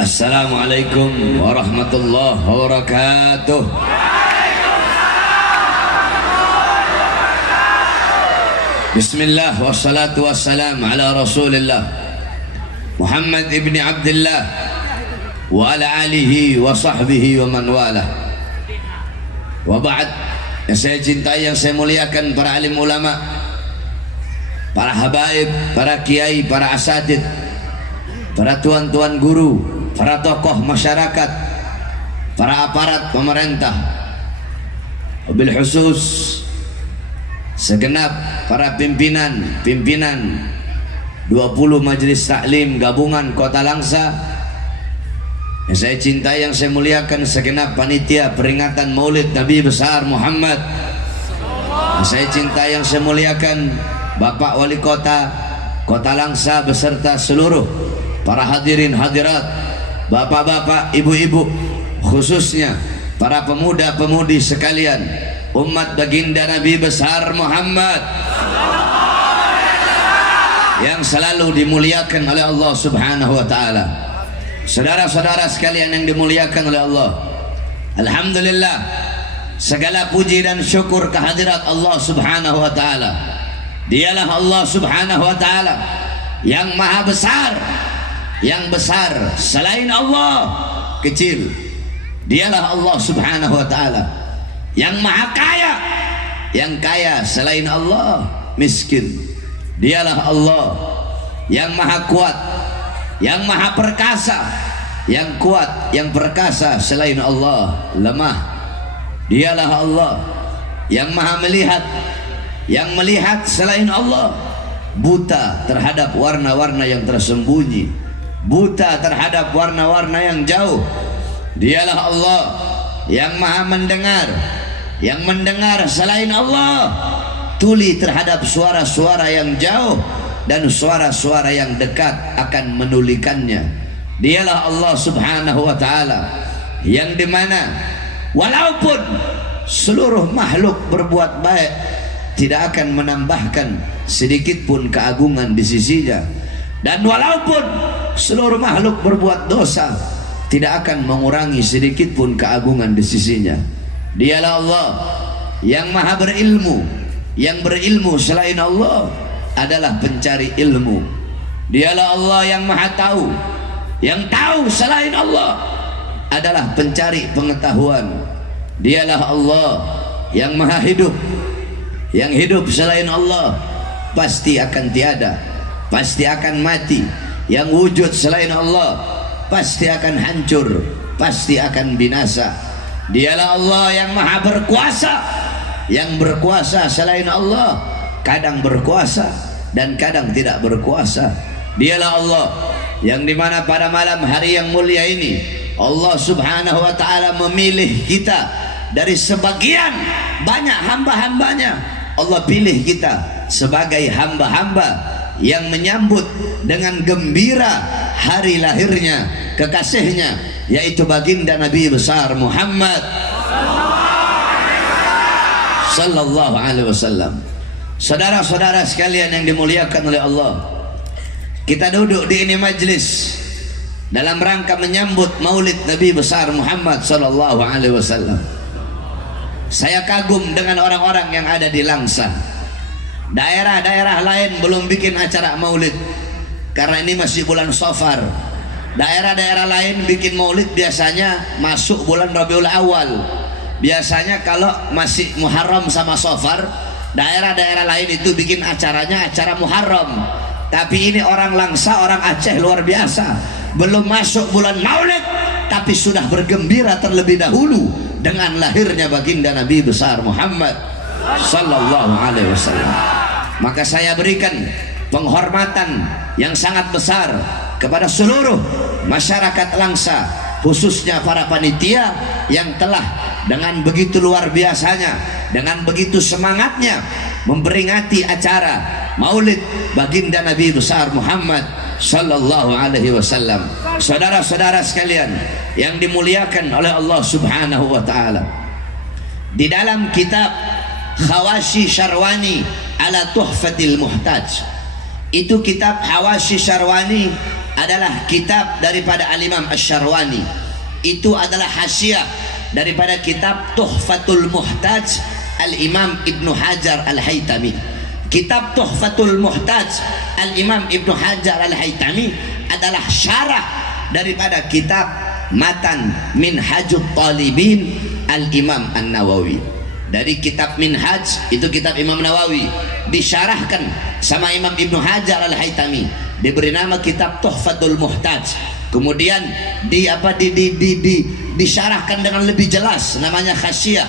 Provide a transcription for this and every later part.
Assalamualaikum warahmatullahi wabarakatuh. Bismillah wassalatu wassalam ala rasulillah Muhammad ibn Abdullah wa ala alihi wa sahbihi wa man walah. Wa ba'd, yang saya cintai, yang saya muliakan para alim ulama, para habaib, para kiai, para asatid, para tuan-tuan guru, para tokoh masyarakat, para aparat pemerintah, wabil khusus segenap para pimpinan 20 Majelis Taklim Gabungan Kota Langsa, yang saya cintai, yang saya muliakan segenap panitia peringatan Maulid Nabi besar Muhammad, yang saya cintai, yang saya muliakan Bapak Wali Kota Kota Langsa beserta seluruh para hadirin hadirat, bapak-bapak, ibu-ibu, khususnya para pemuda-pemudi sekalian, umat baginda Nabi besar Muhammad yang selalu dimuliakan oleh Allah Subhanahu wa taala. Saudara-saudara sekalian yang dimuliakan oleh Allah, alhamdulillah, segala puji dan syukur kehadirat Allah Subhanahu wa taala. Dialah Allah Subhanahu wa taala yang maha besar, yang besar selain Allah kecil. Dialah Allah Subhanahu wa taala yang maha kaya, yang kaya selain Allah miskin. Dialah Allah yang maha kuat, yang maha perkasa, yang kuat, yang perkasa selain Allah lemah. Dialah Allah yang maha melihat, yang melihat selain Allah buta terhadap warna-warna yang tersembunyi, buta terhadap warna-warna yang jauh. Dialah Allah yang maha mendengar, yang mendengar selain Allah tuli terhadap suara-suara yang jauh dan suara-suara yang dekat akan menulikannya. Dialah Allah Subhanahu wa taala yang dimana walaupun seluruh makhluk berbuat baik tidak akan menambahkan sedikit pun keagungan di sisinya, dan walaupun seluruh makhluk berbuat dosa tidak akan mengurangi sedikit pun keagungan di sisinya. Dialah Allah yang maha berilmu, yang berilmu selain Allah adalah pencari ilmu. Dialah Allah yang maha tahu, yang tahu selain Allah adalah pencari pengetahuan. Dialah Allah yang maha hidup, yang hidup selain Allah pasti akan tiada, pasti akan mati. Yang wujud selain Allah pasti akan hancur, pasti akan binasa. Dialah Allah yang maha berkuasa, yang berkuasa selain Allah kadang berkuasa dan kadang tidak berkuasa. Dialah Allah yang dimana pada malam hari yang mulia ini Allah Subhanahu wa ta'ala memilih kita dari sebagian banyak hamba-hambanya. Allah pilih kita sebagai hamba-hamba yang menyambut dengan gembira hari lahirnya kekasihnya, yaitu baginda Nabi besar Muhammad sallallahu alaihi wasallam. Saudara-saudara sekalian yang dimuliakan oleh Allah, kita duduk di ini majlis dalam rangka menyambut Maulid Nabi besar Muhammad sallallahu alaihi wasallam. Saya kagum dengan orang-orang yang ada di Langsa. Daerah-daerah lain belum bikin acara maulid karena ini masih bulan Safar. Daerah-daerah lain bikin maulid biasanya masuk bulan Rabiul Awal. Biasanya kalau masih Muharram sama Safar, daerah-daerah lain itu bikin acaranya acara Muharram. Tapi ini orang Langsa, orang Aceh luar biasa, belum masuk bulan maulid tapi sudah bergembira terlebih dahulu dengan lahirnya baginda Nabi besar Muhammad sallallahu alaihi wasallam. Maka saya berikan penghormatan yang sangat besar kepada seluruh masyarakat Langsa, khususnya para panitia yang telah dengan begitu luar biasanya, dengan begitu semangatnya memperingati acara Maulid baginda Nabi besar Muhammad sallallahu alaihi wasallam. Saudara-saudara sekalian yang dimuliakan oleh Allah Subhanahu wa taala, di dalam kitab Khawashi Syarwani ala Tuhfatil Muhtaj, itu kitab Hawashi Syarwani adalah kitab daripada Al-Imam Asy-Syarwani. Itu adalah hasyiah daripada kitab Tuhfatul Muhtaj Al-Imam Ibnu Hajar Al-Haytami. Kitab Tuhfatul Muhtaj Al-Imam Ibnu Hajar Al-Haytami adalah syarah daripada kitab Matan Minhajut Talibin Al-Imam An-Nawawi. Dari kitab Minhaj, itu kitab Imam Nawawi, disyarahkan sama Imam Ibnu Hajar Al-Haytami, diberi nama kitab Tuhfatul Muhtaj. Kemudian disyarahkan dengan lebih jelas, namanya Khasyiyah.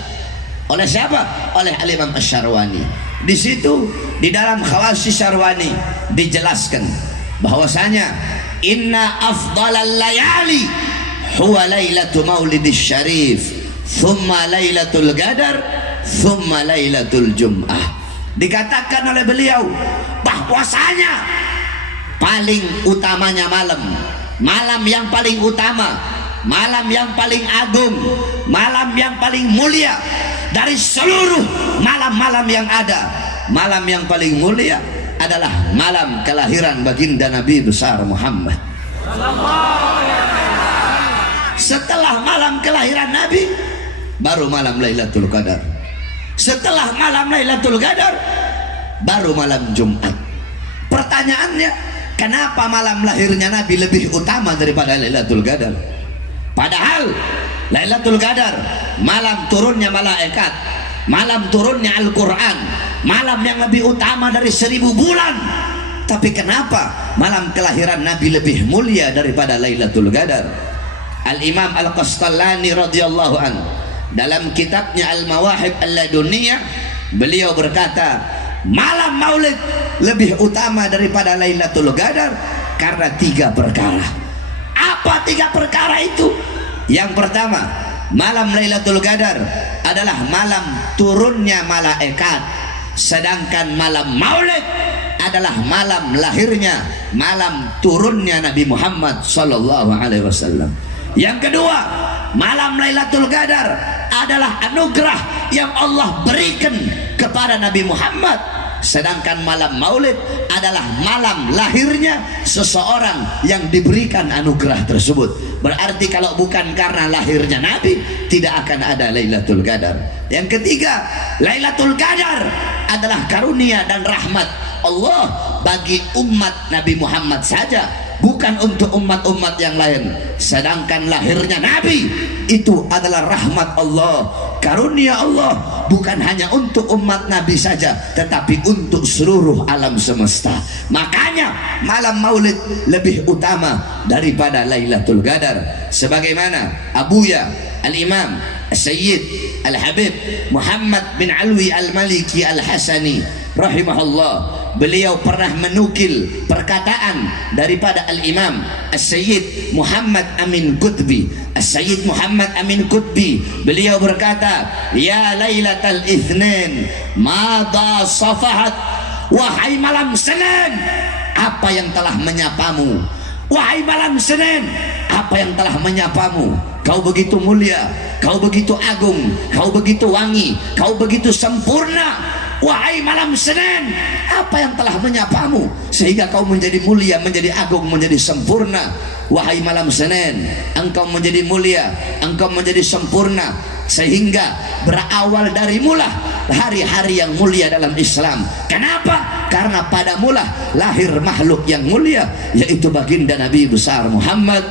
Oleh siapa? Oleh Al-Imam Asy-Syarwani. Di situ, di dalam Khawasis Syarwani dijelaskan bahwasanya inna afdalal layali huwa lailatu maulidis syarif thumma lailatul qadar thumma lailatul jum'ah. Dikatakan oleh beliau bahwasanya paling utamanya malam yang paling utama, malam yang paling agung, malam yang paling mulia dari seluruh malam-malam yang ada. Malam yang paling mulia adalah malam kelahiran baginda Nabi besar Muhammad. Setelah malam kelahiran Nabi, baru malam Lailatul Qadar. Setelah malam Lailatul Qadar, baru malam Jumat. Pertanyaannya, kenapa malam lahirnya Nabi lebih utama daripada Lailatul Qadar? Padahal Lailatul Qadar malam turunnya malaikat, malam turunnya Al-Quran, malam yang lebih utama dari 1000 bulan. Tapi kenapa malam kelahiran Nabi lebih mulia daripada Lailatul Qadar? Al-Imam Al-Qastallani radhiyallahu anhu dalam kitabnya Al-Mawahib Al-Laduniyah, beliau berkata malam maulid lebih utama daripada Lailatul Qadar karena 3 perkara. Apa 3 perkara itu? Yang pertama, malam Lailatul Qadar adalah malam turunnya malaikat, sedangkan malam maulid adalah malam lahirnya, malam turunnya Nabi Muhammad sallallahu alaihi wasallam. Yang kedua, malam Lailatul Qadar adalah anugerah yang Allah berikan kepada Nabi Muhammad, sedangkan malam maulid adalah malam lahirnya seseorang yang diberikan anugerah tersebut. Berarti kalau bukan karena lahirnya Nabi, tidak akan ada Lailatul Qadar. Yang ketiga, Lailatul Qadar adalah karunia dan rahmat Allah bagi umat Nabi Muhammad saja, bukan untuk umat-umat yang lain. Sedangkan lahirnya Nabi itu adalah rahmat Allah, karunia Allah, bukan hanya untuk umat Nabi saja, tetapi untuk seluruh alam semesta. Makanya malam maulid lebih utama daripada Lailatul Qadar. Sebagaimana Abuya Al-Imam Sayyid Al-Habib Muhammad bin Alwi Al-Maliki Al-Hasani rahimahullah, beliau pernah menukil perkataan daripada Al-Imam As-Sayyid Muhammad Amin Qutbi. As-Sayyid Muhammad Amin Qutbi, beliau berkata, ya Lailatul Itsnin madha safahat, wahai malam Senin, apa yang telah menyapamu? Wahai malam Senin, apa yang telah menyapamu? Kau begitu mulia, kau begitu agung, kau begitu wangi, kau begitu sempurna. Wahai malam Senin, apa yang telah menyapamu sehingga kau menjadi mulia, menjadi agung, menjadi sempurna? Wahai malam Senin, engkau menjadi mulia, engkau menjadi sempurna, sehingga berawal dari mula hari-hari yang mulia dalam Islam. Kenapa? Karena pada mula lahir makhluk yang mulia, yaitu baginda Nabi besar Muhammad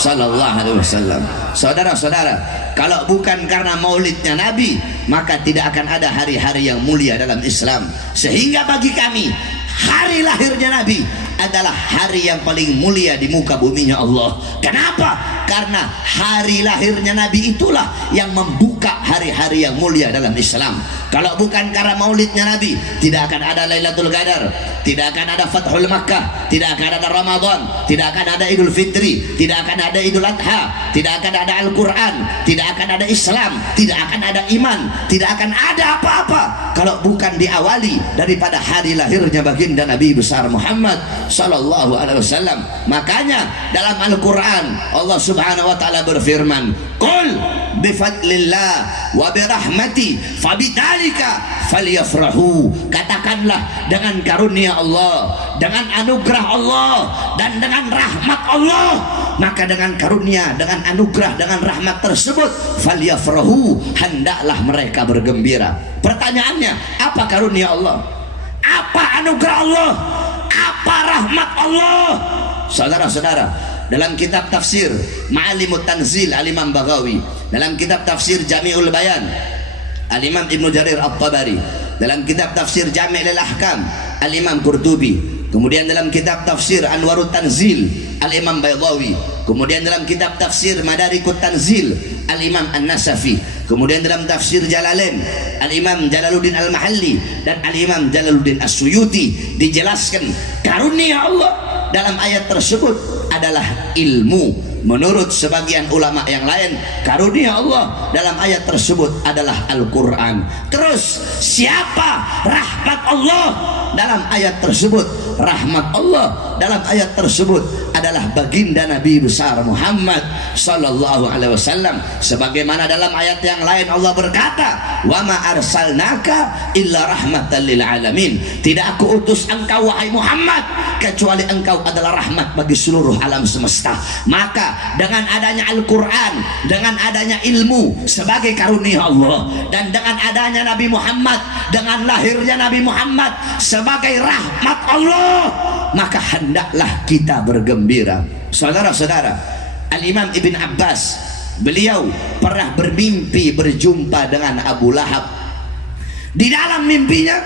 sallallahu alaihi wasallam. Saudara-saudara, kalau bukan karena maulidnya Nabi, maka tidak akan ada hari-hari yang mulia dalam Islam. Sehingga bagi kami, hari lahirnya Nabi adalah hari yang paling mulia di muka buminya Allah. Kenapa? Karena hari lahirnya Nabi itulah yang membuka hari-hari yang mulia dalam Islam. Kalau bukan karena maulidnya Nabi, tidak akan ada Lailatul Qadar, tidak akan ada Fathul Makkah, tidak akan ada Ramadan, tidak akan ada Idul Fitri, tidak akan ada Idul Adha, tidak akan ada Al-Quran, tidak akan ada Islam, tidak akan ada iman, tidak akan ada apa-apa kalau bukan diawali daripada hari lahirnya baginda Nabi besar Muhammad sallallahu alaihi wasallam. Makanya dalam Al-Quran Allah subhanahu wa ta'ala berfirman, Qul bifadlillah wa birahmati fabidzalika falyafrahu. Katakanlah dengan karunia Allah, dengan anugerah Allah, dan dengan rahmat Allah, maka dengan karunia, dengan anugerah, dengan rahmat tersebut falyafrahu, hendaklah mereka bergembira. Pertanyaannya, apa karunia Allah? Apa anugerah Allah? Apa rahmat Allah? Saudara-saudara, dalam kitab tafsir Ma'alimut Tanzil Al-Imam Baghawi, dalam kitab tafsir Jami'ul Bayan Al-Imam Ibnu Jarir At-Tabari, dalam kitab tafsir Jami' Al-Ahkam Al-Imam Qurtubi, kemudian dalam kitab tafsir Anwarut Tanzil Al-Imam Baydawi, kemudian dalam kitab tafsir Madarikut Tanzil Al-Imam An-Nasafi, kemudian dalam tafsir Jalalain Al-Imam Jalaluddin Al-Mahalli dan Al-Imam Jalaluddin As-Suyuti, dijelaskan karunia Allah dalam ayat tersebut adalah ilmu. Menurut sebagian ulama yang lain, karunia Allah dalam ayat tersebut adalah Al-Quran. Terus siapa rahmat Allah dalam ayat tersebut? Rahmat Allah dalam ayat tersebut adalah baginda Nabi besar Muhammad sallallahu alaihi wasallam, sebagaimana dalam ayat yang lain Allah berkata, wa ma arsalnaka illa rahmatan lil alamin. Tidak aku utus engkau wahai Muhammad kecuali engkau adalah rahmat bagi seluruh alam semesta. Maka dengan adanya Al-Quran, dengan adanya ilmu sebagai karunia Allah, dan dengan adanya Nabi Muhammad, dengan lahirnya Nabi Muhammad sebagai rahmat Allah, maka hendaklah kita bergembira. Saudara-saudara, Al-Imam Ibn Abbas, beliau pernah bermimpi berjumpa dengan Abu Lahab. Di dalam mimpinya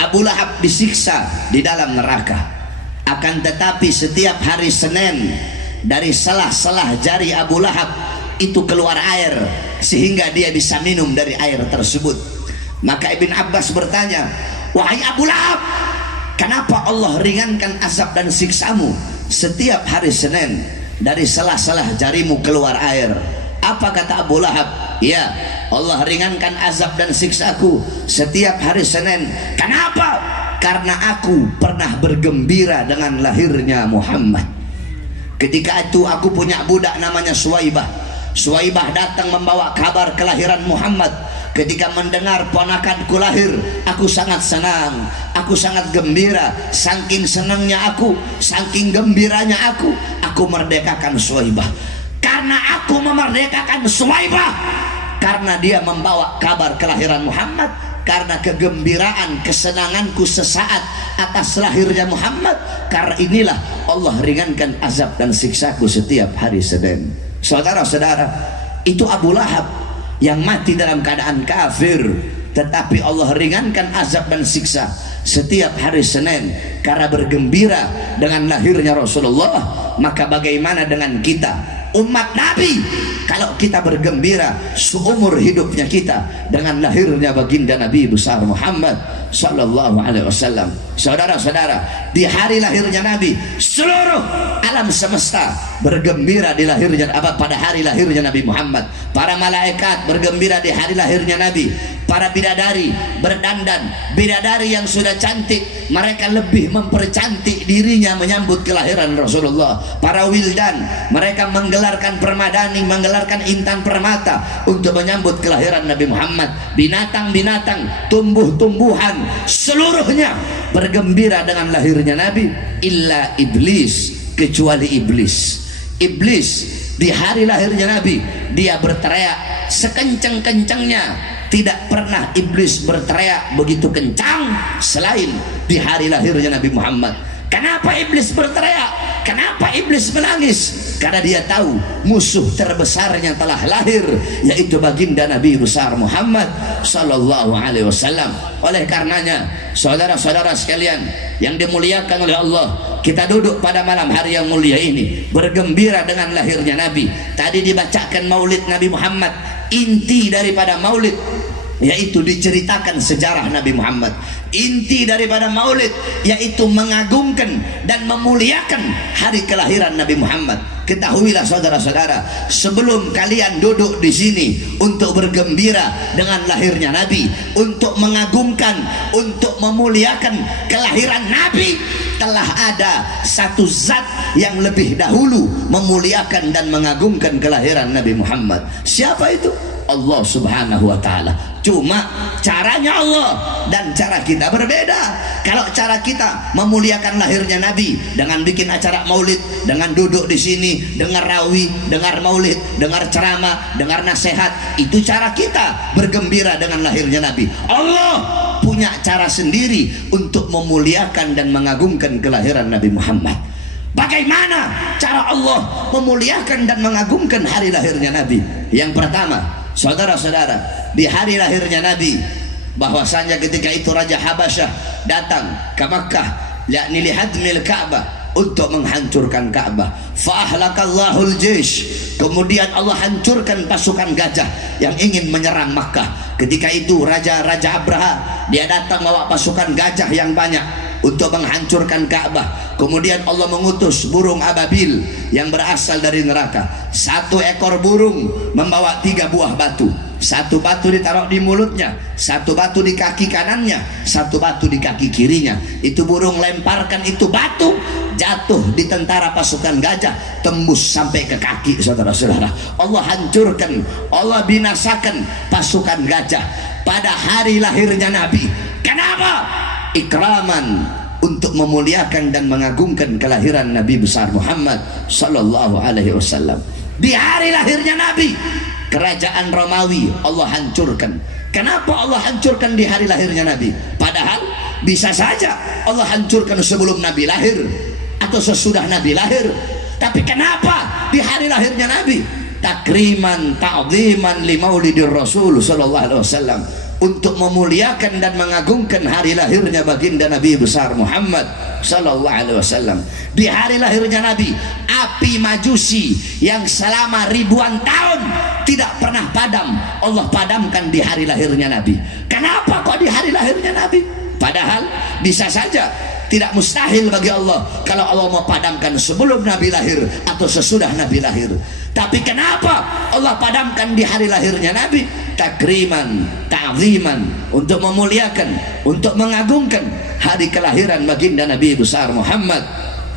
Abu Lahab disiksa di dalam neraka. Akan tetapi setiap hari Senin dari selah-selah jari Abu Lahab itu keluar air sehingga dia bisa minum dari air tersebut. Maka Ibn Abbas bertanya, wahai Abu Lahab, kenapa Allah ringankan azab dan siksamu setiap hari Senin dari selah-selah jarimu keluar air? Apa kata Abu Lahab? Ya, Allah ringankan azab dan siksaku setiap hari Senin. Kenapa? Karena aku pernah bergembira dengan lahirnya Muhammad. Ketika itu aku punya budak namanya Suwaibah. Suwaibah datang membawa kabar kelahiran Muhammad. Ketika mendengar ponakanku lahir, aku sangat senang, aku sangat gembira. Saking senangnya aku, saking gembiranya aku merdekakan Suwaibah. Karena aku memerdekakan Suwaibah, karena dia membawa kabar kelahiran Muhammad, karena kegembiraan, kesenanganku sesaat atas lahirnya Muhammad, karena inilah Allah ringankan azab dan siksaku setiap hari Senin. Saudara-saudara, itu Abu Lahab yang mati dalam keadaan kafir, tetapi Allah ringankan azab dan siksa setiap hari Senin karena bergembira dengan lahirnya Rasulullah. Maka bagaimana dengan kita, umat Nabi, kalau kita bergembira seumur hidupnya kita dengan lahirnya baginda Nabi besar Muhammad sallallahu alaihi wasallam? Saudara-saudara, di hari lahirnya Nabi, seluruh alam semesta bergembira di lahirnya pada hari lahirnya Nabi Muhammad. Para malaikat bergembira di hari lahirnya Nabi. Para bidadari berdandan, bidadari yang sudah cantik, mereka lebih mempercantik dirinya menyambut kelahiran Rasulullah. Para wildan, mereka menggelarkan permadani, menggelarkan intan permata untuk menyambut kelahiran Nabi Muhammad. Binatang-binatang, tumbuh-tumbuhan, seluruhnya bergembira dengan lahirnya Nabi, illa iblis, kecuali iblis. Iblis di hari lahirnya Nabi, dia berteriak sekencang-kencangnya. Tidak pernah iblis berteriak begitu kencang selain di hari lahirnya Nabi Muhammad. Kenapa iblis berteriak? Kenapa iblis menangis? Karena dia tahu musuh terbesarnya telah lahir, yaitu baginda Nabi besar Muhammad sallallahu alaihi wasallam. Oleh karenanya, saudara-saudara sekalian yang dimuliakan oleh Allah, kita duduk pada malam hari yang mulia ini bergembira dengan lahirnya Nabi. Tadi dibacakan maulid Nabi Muhammad. Inti daripada maulid yaitu diceritakan sejarah Nabi Muhammad. Inti daripada maulid yaitu mengagungkan dan memuliakan hari kelahiran Nabi Muhammad. Ketahuilah saudara-saudara, sebelum kalian duduk di sini untuk bergembira dengan lahirnya Nabi, untuk mengagungkan, untuk memuliakan kelahiran Nabi, telah ada satu zat yang lebih dahulu memuliakan dan mengagungkan kelahiran Nabi Muhammad. Siapa itu? Allah Subhanahu wa ta'ala. Cuma caranya Allah dan cara kita berbeda. Kalau cara kita memuliakan lahirnya Nabi dengan bikin acara maulid, dengan duduk di sini, dengar rawi, dengar maulid, dengar ceramah, dengar nasihat, itu cara kita bergembira dengan lahirnya Nabi. Allah punya cara sendiri untuk memuliakan dan mengagungkan kelahiran Nabi Muhammad. Bagaimana cara Allah memuliakan dan mengagungkan hari lahirnya Nabi? Yang pertama, saudara-saudara, di hari lahirnya Nabi, bahwasanya ketika itu Raja Habasyah datang ke Makkah, yakni lihadmil Ka'bah, untuk menghancurkan Ka'bah. Fa'ahlakallahul jaysh, kemudian Allah hancurkan pasukan gajah yang ingin menyerang Makkah. Ketika itu Raja Abraha, dia datang bawa pasukan gajah yang banyak untuk menghancurkan Ka'bah. Kemudian Allah mengutus burung ababil yang berasal dari neraka. Satu ekor burung membawa 3 buah batu. Satu batu ditaruh di mulutnya, satu batu di kaki kanannya, satu batu di kaki kirinya. Itu burung lemparkan itu batu, jatuh di tentara pasukan gajah, tembus sampai ke kaki, saudara-saudara. Allah hancurkan, Allah binasakan pasukan gajah pada hari lahirnya Nabi. Kenapa? Ikraman, untuk memuliakan dan mengagungkan kelahiran Nabi besar Muhammad sallallahu alaihi wasallam. Di hari lahirnya Nabi, kerajaan Romawi Allah hancurkan. Kenapa Allah hancurkan di hari lahirnya Nabi? Padahal bisa saja Allah hancurkan sebelum Nabi lahir atau sesudah Nabi lahir. Tapi kenapa di hari lahirnya Nabi? Takriman, ta'ziman li maulidir Rasul sallallahu alaihi wasallam, untuk memuliakan dan mengagungkan hari lahirnya baginda Nabi besar Muhammad sallallahu alaihi wasallam. Di hari lahirnya Nabi, api majusi yang selama ribuan tahun tidak pernah padam, Allah padamkan di hari lahirnya Nabi. Kenapa kok di hari lahirnya Nabi? Padahal bisa saja, tidak mustahil bagi Allah kalau Allah mau padamkan sebelum Nabi lahir atau sesudah Nabi lahir. Tapi kenapa Allah padamkan di hari lahirnya Nabi? Takriman, ta'ziman, untuk memuliakan, untuk mengagungkan hari kelahiran baginda Nabi besar Muhammad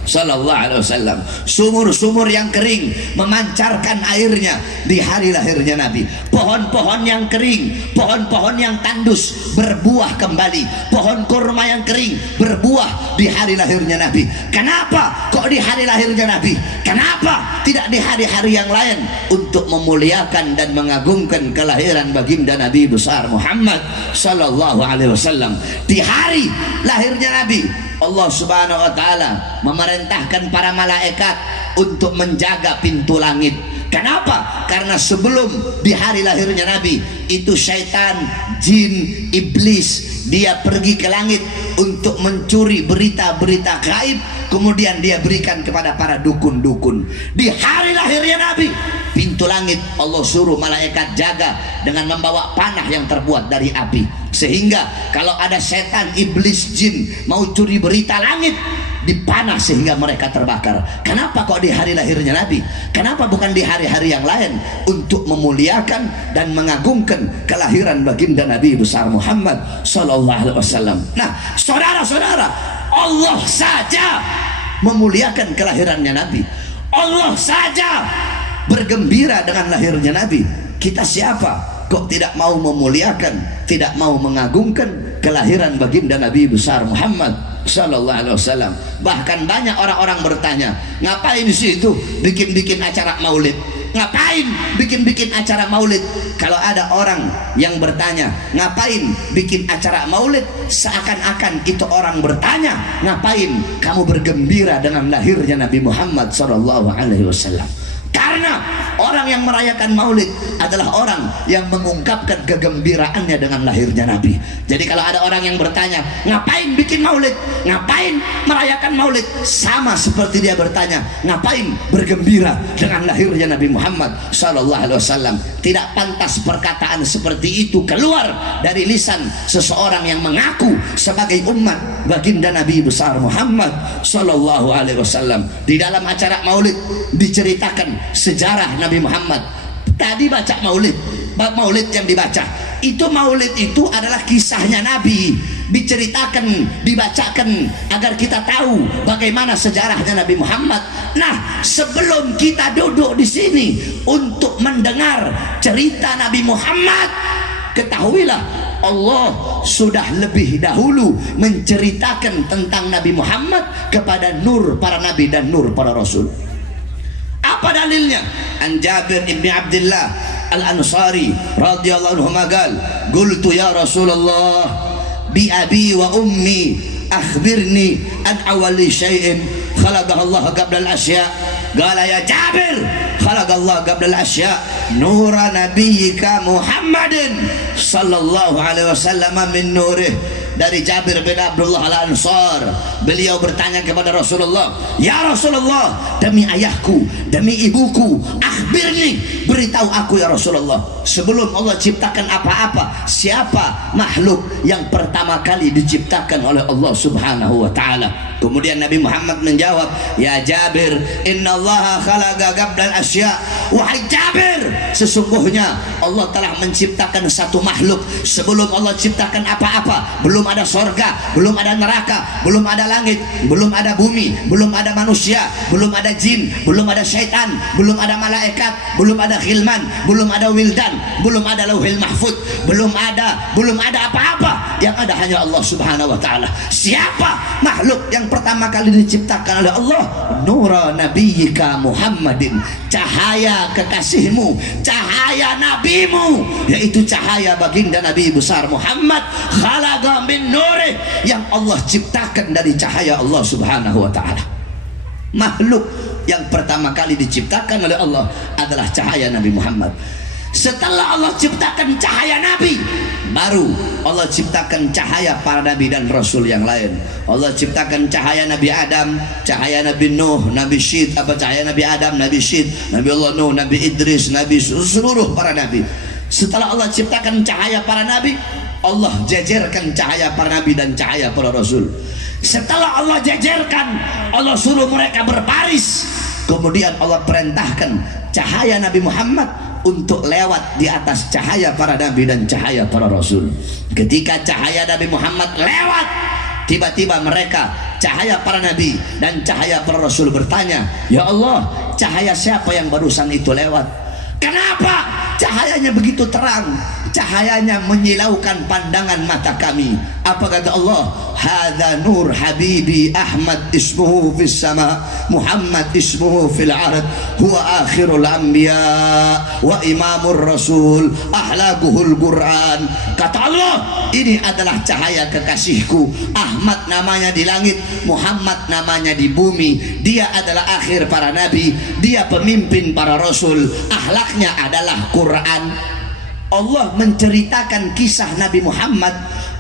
sallallahu alaihi wasallam. Sumur-sumur yang kering memancarkan airnya di hari lahirnya Nabi. Pohon-pohon yang kering, pohon-pohon yang tandus berbuah kembali. Pohon kurma yang kering berbuah di hari lahirnya Nabi. Kenapa kok di hari lahirnya Nabi? Kenapa tidak di hari-hari yang lain? Untuk memuliakan dan mengagungkan kelahiran baginda Nabi besar Muhammad sallallahu alaihi wasallam. Di hari lahirnya Nabi, Allah Subhanahu wa ta'ala memerintahkan para malaikat untuk menjaga pintu langit. Kenapa? Karena sebelum di hari lahirnya Nabi itu syaitan, jin, iblis, dia pergi ke langit untuk mencuri berita-berita gaib, kemudian dia berikan kepada para dukun-dukun. Di hari lahirnya Nabi, pintu langit Allah suruh malaikat jaga dengan membawa panah yang terbuat dari api, sehingga kalau ada setan, iblis, jin mau curi berita langit, dipanah sehingga mereka terbakar. Kenapa kok di hari lahirnya Nabi? Kenapa bukan di hari-hari yang lain? Untuk memuliakan dan mengagungkan kelahiran baginda Nabi besar Muhammad sallallahu alaihi wasallam. Nah, saudara-saudara, Allah saja memuliakan kelahirannya Nabi. Allah saja bergembira dengan lahirnya Nabi. Kita siapa kok tidak mau memuliakan, tidak mau mengagungkan kelahiran baginda Nabi besar Muhammad sallallahu alaihi wasallam? Bahkan banyak orang-orang bertanya, ngapain sih itu bikin-bikin acara maulid? Ngapain bikin-bikin acara maulid? Kalau ada orang yang bertanya, ngapain bikin acara maulid? Seakan-akan itu orang bertanya, ngapain kamu bergembira dengan lahirnya Nabi Muhammad sallallahu alaihi wasallam? Karena Orang yang merayakan maulid adalah orang yang mengungkapkan kegembiraannya dengan lahirnya Nabi. Jadi kalau ada orang yang bertanya, ngapain bikin maulid, ngapain merayakan maulid, sama seperti dia bertanya, ngapain bergembira dengan lahirnya Nabi Muhammad sallallahu alaihi wasallam. Tidak pantas perkataan seperti itu keluar dari lisan seseorang yang mengaku sebagai umat baginda Nabi besar Muhammad sallallahu alaihi wasallam. Di dalam acara maulid diceritakan sejarah Nabi Muhammad. Tadi baca maulid yang dibaca itu, maulid itu adalah kisahnya Nabi, diceritakan, dibacakan agar kita tahu bagaimana sejarahnya Nabi Muhammad. Nah, sebelum kita duduk di sini untuk mendengar cerita Nabi Muhammad, ketahuilah Allah sudah lebih dahulu menceritakan tentang Nabi Muhammad kepada nur para nabi dan nur para rasul. Apa dalilnya? An Jabir ibn Abdullah Al-Ansari radhiyallahu anhu qaal, qultu ya Rasulullah bi abi wa ummi akhbirni an awwali syai'in khalaqahu Allah qabla al-asya. Qala ya Jabir, khalaqallahu qabla al-asya nura nabiyyika Muhammadin sallallahu alaihi wasallam min nurih. Dari Jabir bin Abdullah Al-Ansar, beliau bertanya kepada Rasulullah, ya Rasulullah, demi ayahku, demi ibuku, akhbirni, beritahu aku ya Rasulullah, sebelum Allah ciptakan apa-apa, siapa makhluk yang pertama kali diciptakan oleh Allah subhanahu wa ta'ala? Kemudian Nabi Muhammad menjawab, ya Jabir, innallaha khalaqa qabla al-asya. Wahai Jabir, sesungguhnya Allah telah menciptakan satu makhluk sebelum Allah ciptakan apa-apa. Belum ada sorga, belum ada neraka, belum ada langit, belum ada bumi, belum ada manusia, belum ada jin, belum ada syaitan, belum ada malaikat, belum ada khilman, belum ada wildan, belum ada lauhil mahfud, belum ada apa-apa. Yang ada hanya Allah subhanahu wa ta'ala. Siapa makhluk yang pertama kali diciptakan oleh Allah? Nura nabiyyika Muhammadin, cahaya kekasihmu, cahaya nabimu, yaitu cahaya baginda Nabi besar Muhammad. Khalaqa min nurih, yang Allah ciptakan dari cahaya Allah subhanahu wa ta'ala. Makhluk yang pertama kali diciptakan oleh Allah adalah cahaya Nabi Muhammad. Setelah Allah ciptakan cahaya Nabi, baru Allah ciptakan cahaya para nabi dan rasul yang lain. Allah ciptakan cahaya Nabi Adam, cahaya Nabi Nuh, Nabi Syed, cahaya Nabi Adam, Nabi Syed, Nabi Allah Nuh, Nabi Idris, Nabi seluruh para nabi. Setelah Allah ciptakan cahaya para nabi, Allah jejerkan cahaya para nabi dan cahaya para rasul. Setelah Allah jejerkan, Allah suruh mereka berbaris. Kemudian Allah perintahkan cahaya Nabi Muhammad untuk lewat di atas cahaya para nabi dan cahaya para rasul. Ketika cahaya Nabi Muhammad lewat, tiba-tiba mereka, cahaya para nabi dan cahaya para rasul, bertanya, ya Allah, cahaya siapa yang barusan itu lewat? Kenapa cahayanya begitu terang? Cahayanya menyilaukan pandangan mata kami. Apa kata Allah? Hadza nur habibi Ahmad ismuhu fis sama, Muhammad ismuhu fil ard, huwa akhirul anbiya wa imamur rasul, ahlaquhul Quran. Kata Allah, ini adalah cahaya kekasihku. Ahmad namanya di langit, Muhammad namanya di bumi. Dia adalah akhir para nabi, dia pemimpin para rasul, akhlaknya adalah Quran. Allah menceritakan kisah Nabi Muhammad,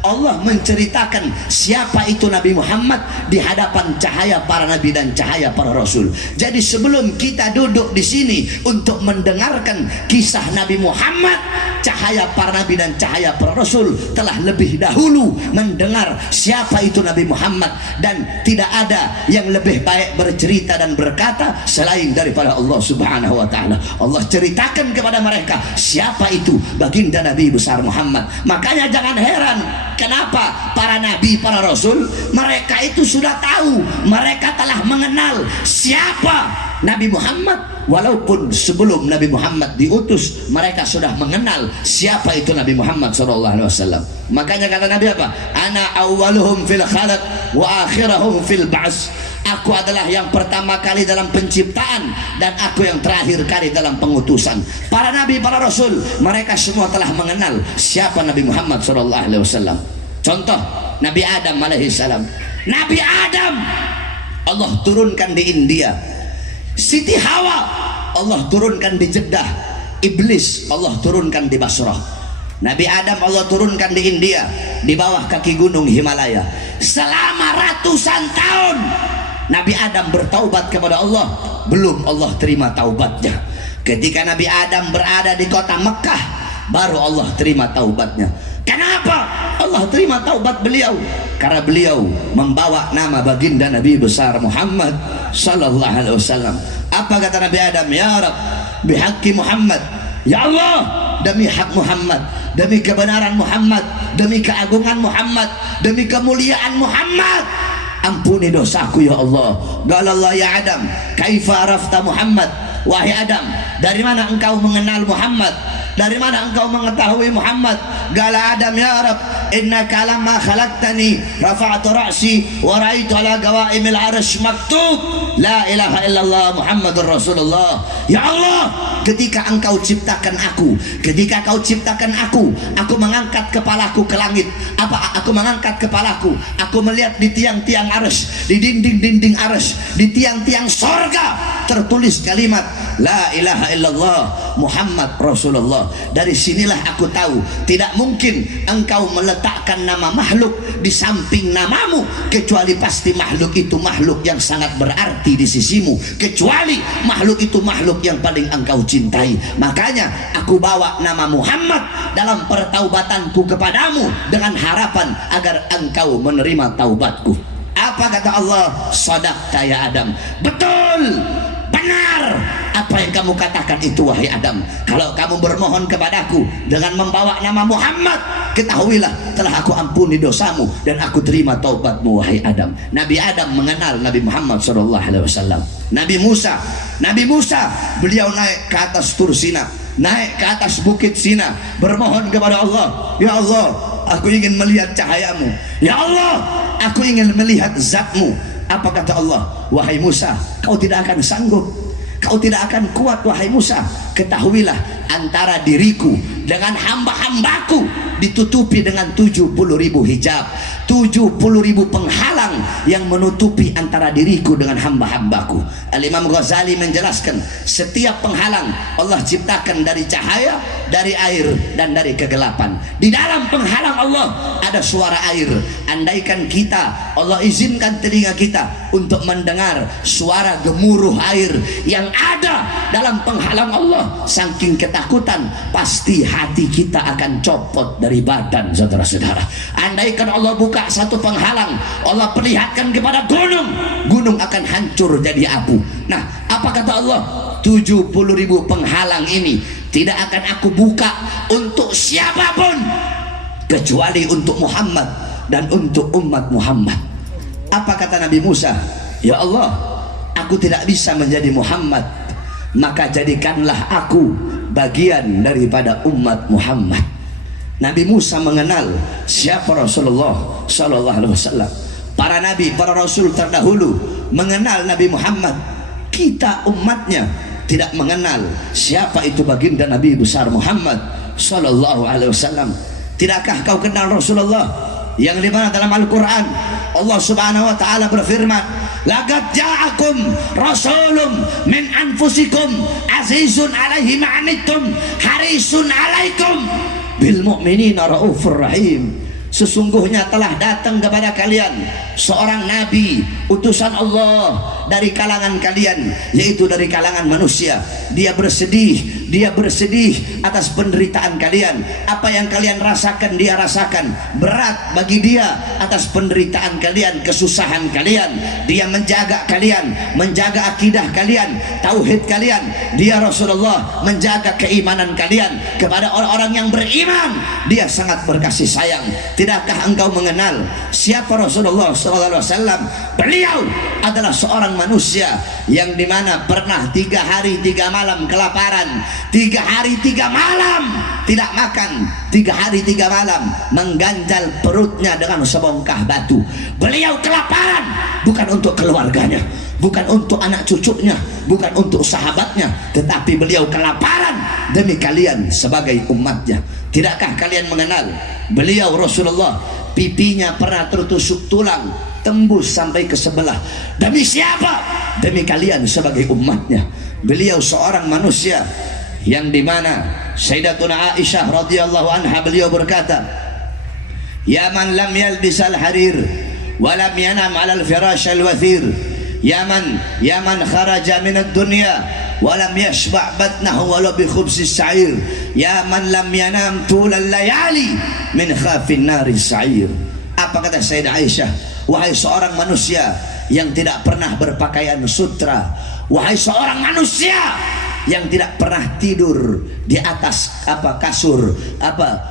Allah menceritakan siapa itu Nabi Muhammad di hadapan cahaya para nabi dan cahaya para rasul. Jadi sebelum kita duduk di sini untuk mendengarkan kisah Nabi Muhammad, cahaya para nabi dan cahaya para rasul telah lebih dahulu mendengar siapa itu Nabi Muhammad, dan tidak ada yang lebih baik bercerita dan berkata selain daripada Allah subhanahu wa ta'ala. Allah ceritakan kepada mereka siapa itu baginda Nabi besar Muhammad. Makanya jangan heran kenapa para nabi, para rasul, mereka itu sudah tahu, mereka telah mengenal siapa Nabi Muhammad. Walaupun sebelum Nabi Muhammad diutus, mereka sudah mengenal siapa itu Nabi Muhammad SAW. Makanya kata Nabi apa? Ana awwaluhum fil khalaq wa akhirahum fil ba'ts. Aku adalah yang pertama kali dalam penciptaan dan aku yang terakhir kali dalam pengutusan. Para nabi, para rasul, mereka semua telah mengenal siapa Nabi Muhammad SAW. Contoh, Nabi Adam alaihissalam. Nabi Adam Allah turunkan di India. Siti Hawa Allah turunkan di Jeddah, iblis Allah turunkan di Basrah, Nabi Adam Allah turunkan di India di bawah kaki gunung Himalaya. Selama ratusan tahun Nabi Adam bertaubat kepada Allah, belum Allah terima taubatnya. Ketika Nabi Adam berada di kota Mekah, baru Allah terima taubatnya. Kenapa Allah terima taubat beliau? Karena beliau membawa nama baginda Nabi besar Muhammad sallallahu alaihi wasallam. Apa kata Nabi Adam? Ya Rabb, bihaqqi Muhammad, ya Allah, demi hak Muhammad, demi kebenaran Muhammad, demi keagungan Muhammad, demi kemuliaan Muhammad, ampuni dosaku ya Allah. Qala Allah ya Adam, kaifa arafta Muhammad? Wahai Adam, dari mana engkau mengenal Muhammad? Dari mana engkau mengetahui Muhammad? Qala Adam ya Rabb, innaka lamma khalaqtani rafa'tu ra'si wa ra'aitu ala qawaimil 'arsy maktub la ilaha illallah Muhammadur Rasulullah. Ya Allah, ketika engkau ciptakan aku, ketika kau ciptakan aku mengangkat kepalaku ke langit. Apa aku mengangkat kepalaku? Aku melihat di tiang-tiang arsy, di dinding-dinding arsy, di tiang-tiang sorga tertulis kalimat la ilaha illallah Muhammad Rasulullah. Dari sinilah aku tahu tidak mungkin engkau meletakkan nama makhluk di samping namamu, kecuali pasti makhluk itu makhluk yang sangat berarti di sisimu, kecuali makhluk itu makhluk yang paling engkau cintai. Makanya aku bawa nama Muhammad dalam pertaubatanku kepadamu dengan harapan agar engkau menerima taubatku. Apa kata Allah? Shadaqta ya Adam, betul, benar apa yang kamu katakan itu wahai Adam. Kalau kamu bermohon kepadaku dengan membawa nama Muhammad, ketahuilah telah aku ampuni dosamu dan aku terima taubatmu wahai Adam. Nabi Adam mengenal Nabi Muhammad SAW. Nabi Musa beliau naik ke atas Tur Sina, naik ke atas bukit Sina, bermohon kepada Allah, ya Allah, aku ingin melihat cahayamu, ya Allah, aku ingin melihat zatmu. Apa kata Allah? Wahai Musa, kau tidak akan sanggup, kau tidak akan kuat wahai Musa. Ketahuilah antara diriku dengan hamba-hambaku ditutupi dengan 70.000 hijab, 70.000 penghalang yang menutupi antara diriku dengan hamba-hambaku. Al-Imam Ghazali menjelaskan, setiap penghalang Allah ciptakan dari cahaya, dari air, dan dari kegelapan. Di dalam penghalang Allah ada suara air. Andaikan kita, Allah izinkan telinga kita untuk mendengar suara gemuruh air yang ada dalam penghalang Allah, saking ketakutan pasti hati kita akan copot dari badan, saudara-saudara. Andaikan Allah buka satu penghalang, Allah perlihatkan kepada gunung, gunung akan hancur jadi abu. Nah, apa kata Allah? 70.000 penghalang ini tidak akan aku buka untuk siapapun kecuali untuk Muhammad dan untuk umat Muhammad. Apa kata Nabi Musa? Ya Allah, aku tidak bisa menjadi Muhammad, maka jadikanlah aku bagian daripada umat Muhammad. Nabi Musa mengenal siapa Rasulullah sallallahu alaihi wasallam. Para nabi, para rasul terdahulu mengenal Nabi Muhammad. Kita umatnya tidak mengenal siapa itu baginda Nabi besar Muhammad sallallahu alaihi wasallam. Tidakkah kau kenal Rasulullah yang dimana dalam Al-Quran Allah subhanahu wa ta'ala berfirman, laqad ja'akum rasulun min anfusikum azizun alaihi ma'anittum harisun alaikum bil mu'minina raufur rahim. Sesungguhnya telah datang kepada kalian seorang nabi utusan Allah dari kalangan kalian, yaitu dari kalangan manusia. Dia bersedih atas penderitaan kalian. Apa yang kalian rasakan dia rasakan. Berat bagi dia atas penderitaan kalian, kesusahan kalian. Dia menjaga kalian, menjaga akidah kalian, tauhid kalian. Dia Rasulullah menjaga keimanan kalian. Kepada orang-orang yang beriman dia sangat berkasih sayang. Tidakkah engkau mengenal siapa Rasulullah SAW? Beliau adalah seorang manusia yang dimana pernah 3 hari 3 malam kelaparan, 3 hari 3 malam tidak makan, 3 hari 3 malam mengganjal perutnya dengan sebongkah batu. Beliau kelaparan bukan untuk keluarganya, bukan untuk anak cucunya, bukan untuk sahabatnya, tetapi beliau kelaparan demi kalian sebagai umatnya. Tidakkah kalian mengenal beliau Rasulullah? Pipinya pernah tertusuk tulang tembus sampai ke sebelah. Demi siapa? Demi kalian sebagai umatnya. Beliau seorang manusia yang dimana Sayyidatuna Aisyah radhiyallahu anha beliau berkata, ya man lam yalbisal harir wa lam yanam 'alal firashil wathir, ya man kharaja minad dunya wa lam yashba' batnahu walau bi khubzis sa'ir, ya man lam yanam tulal layali min khafin nari sa'ir. Apa kata Sayyidah Aisyah? Wahai seorang manusia yang tidak pernah berpakaian sutra, wahai seorang manusia yang tidak pernah tidur di atas kasur,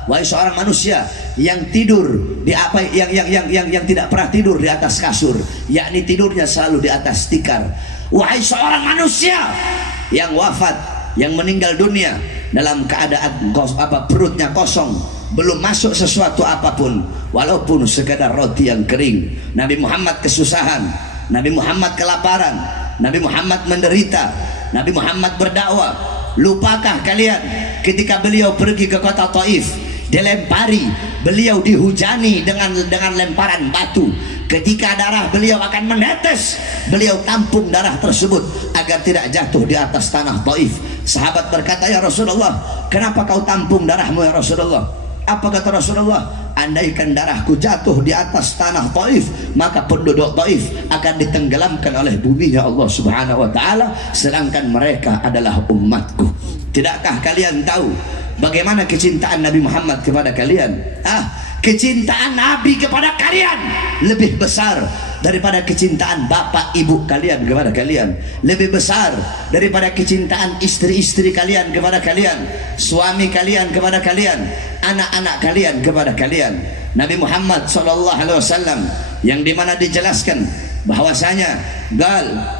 wahai seorang manusia yang tidur di yang tidak pernah tidur di atas kasur, yakni tidurnya selalu di atas tikar. Wahai seorang manusia yang wafat, yang meninggal dunia dalam keadaan perutnya kosong, belum masuk sesuatu apapun, walaupun sekedar roti yang kering. Nabi Muhammad kesusahan, Nabi Muhammad kelaparan, Nabi Muhammad menderita, Nabi Muhammad berdakwah. Lupakah kalian ketika beliau pergi ke kota Taif, dilempari, beliau dihujani dengan lemparan batu. Ketika darah beliau akan menetes, beliau tampung darah tersebut agar tidak jatuh di atas tanah Taif. Sahabat berkata, ya Rasulullah, kenapa kau tampung darahmu ya Rasulullah? Apa kata Rasulullah? Andaikan darahku jatuh di atas tanah Taif, maka penduduk Taif akan ditenggelamkan oleh buminya Allah Subhanahu wa taala, sedangkan mereka adalah umatku. Tidakkah kalian tahu bagaimana kecintaan Nabi Muhammad kepada kalian? Kecintaan Nabi kepada kalian lebih besar daripada kecintaan bapak ibu kalian kepada kalian, lebih besar daripada kecintaan istri-istri kalian kepada kalian, suami kalian kepada kalian, anak-anak kalian kepada kalian. Nabi Muhammad SAW yang dimana dijelaskan bahwasanya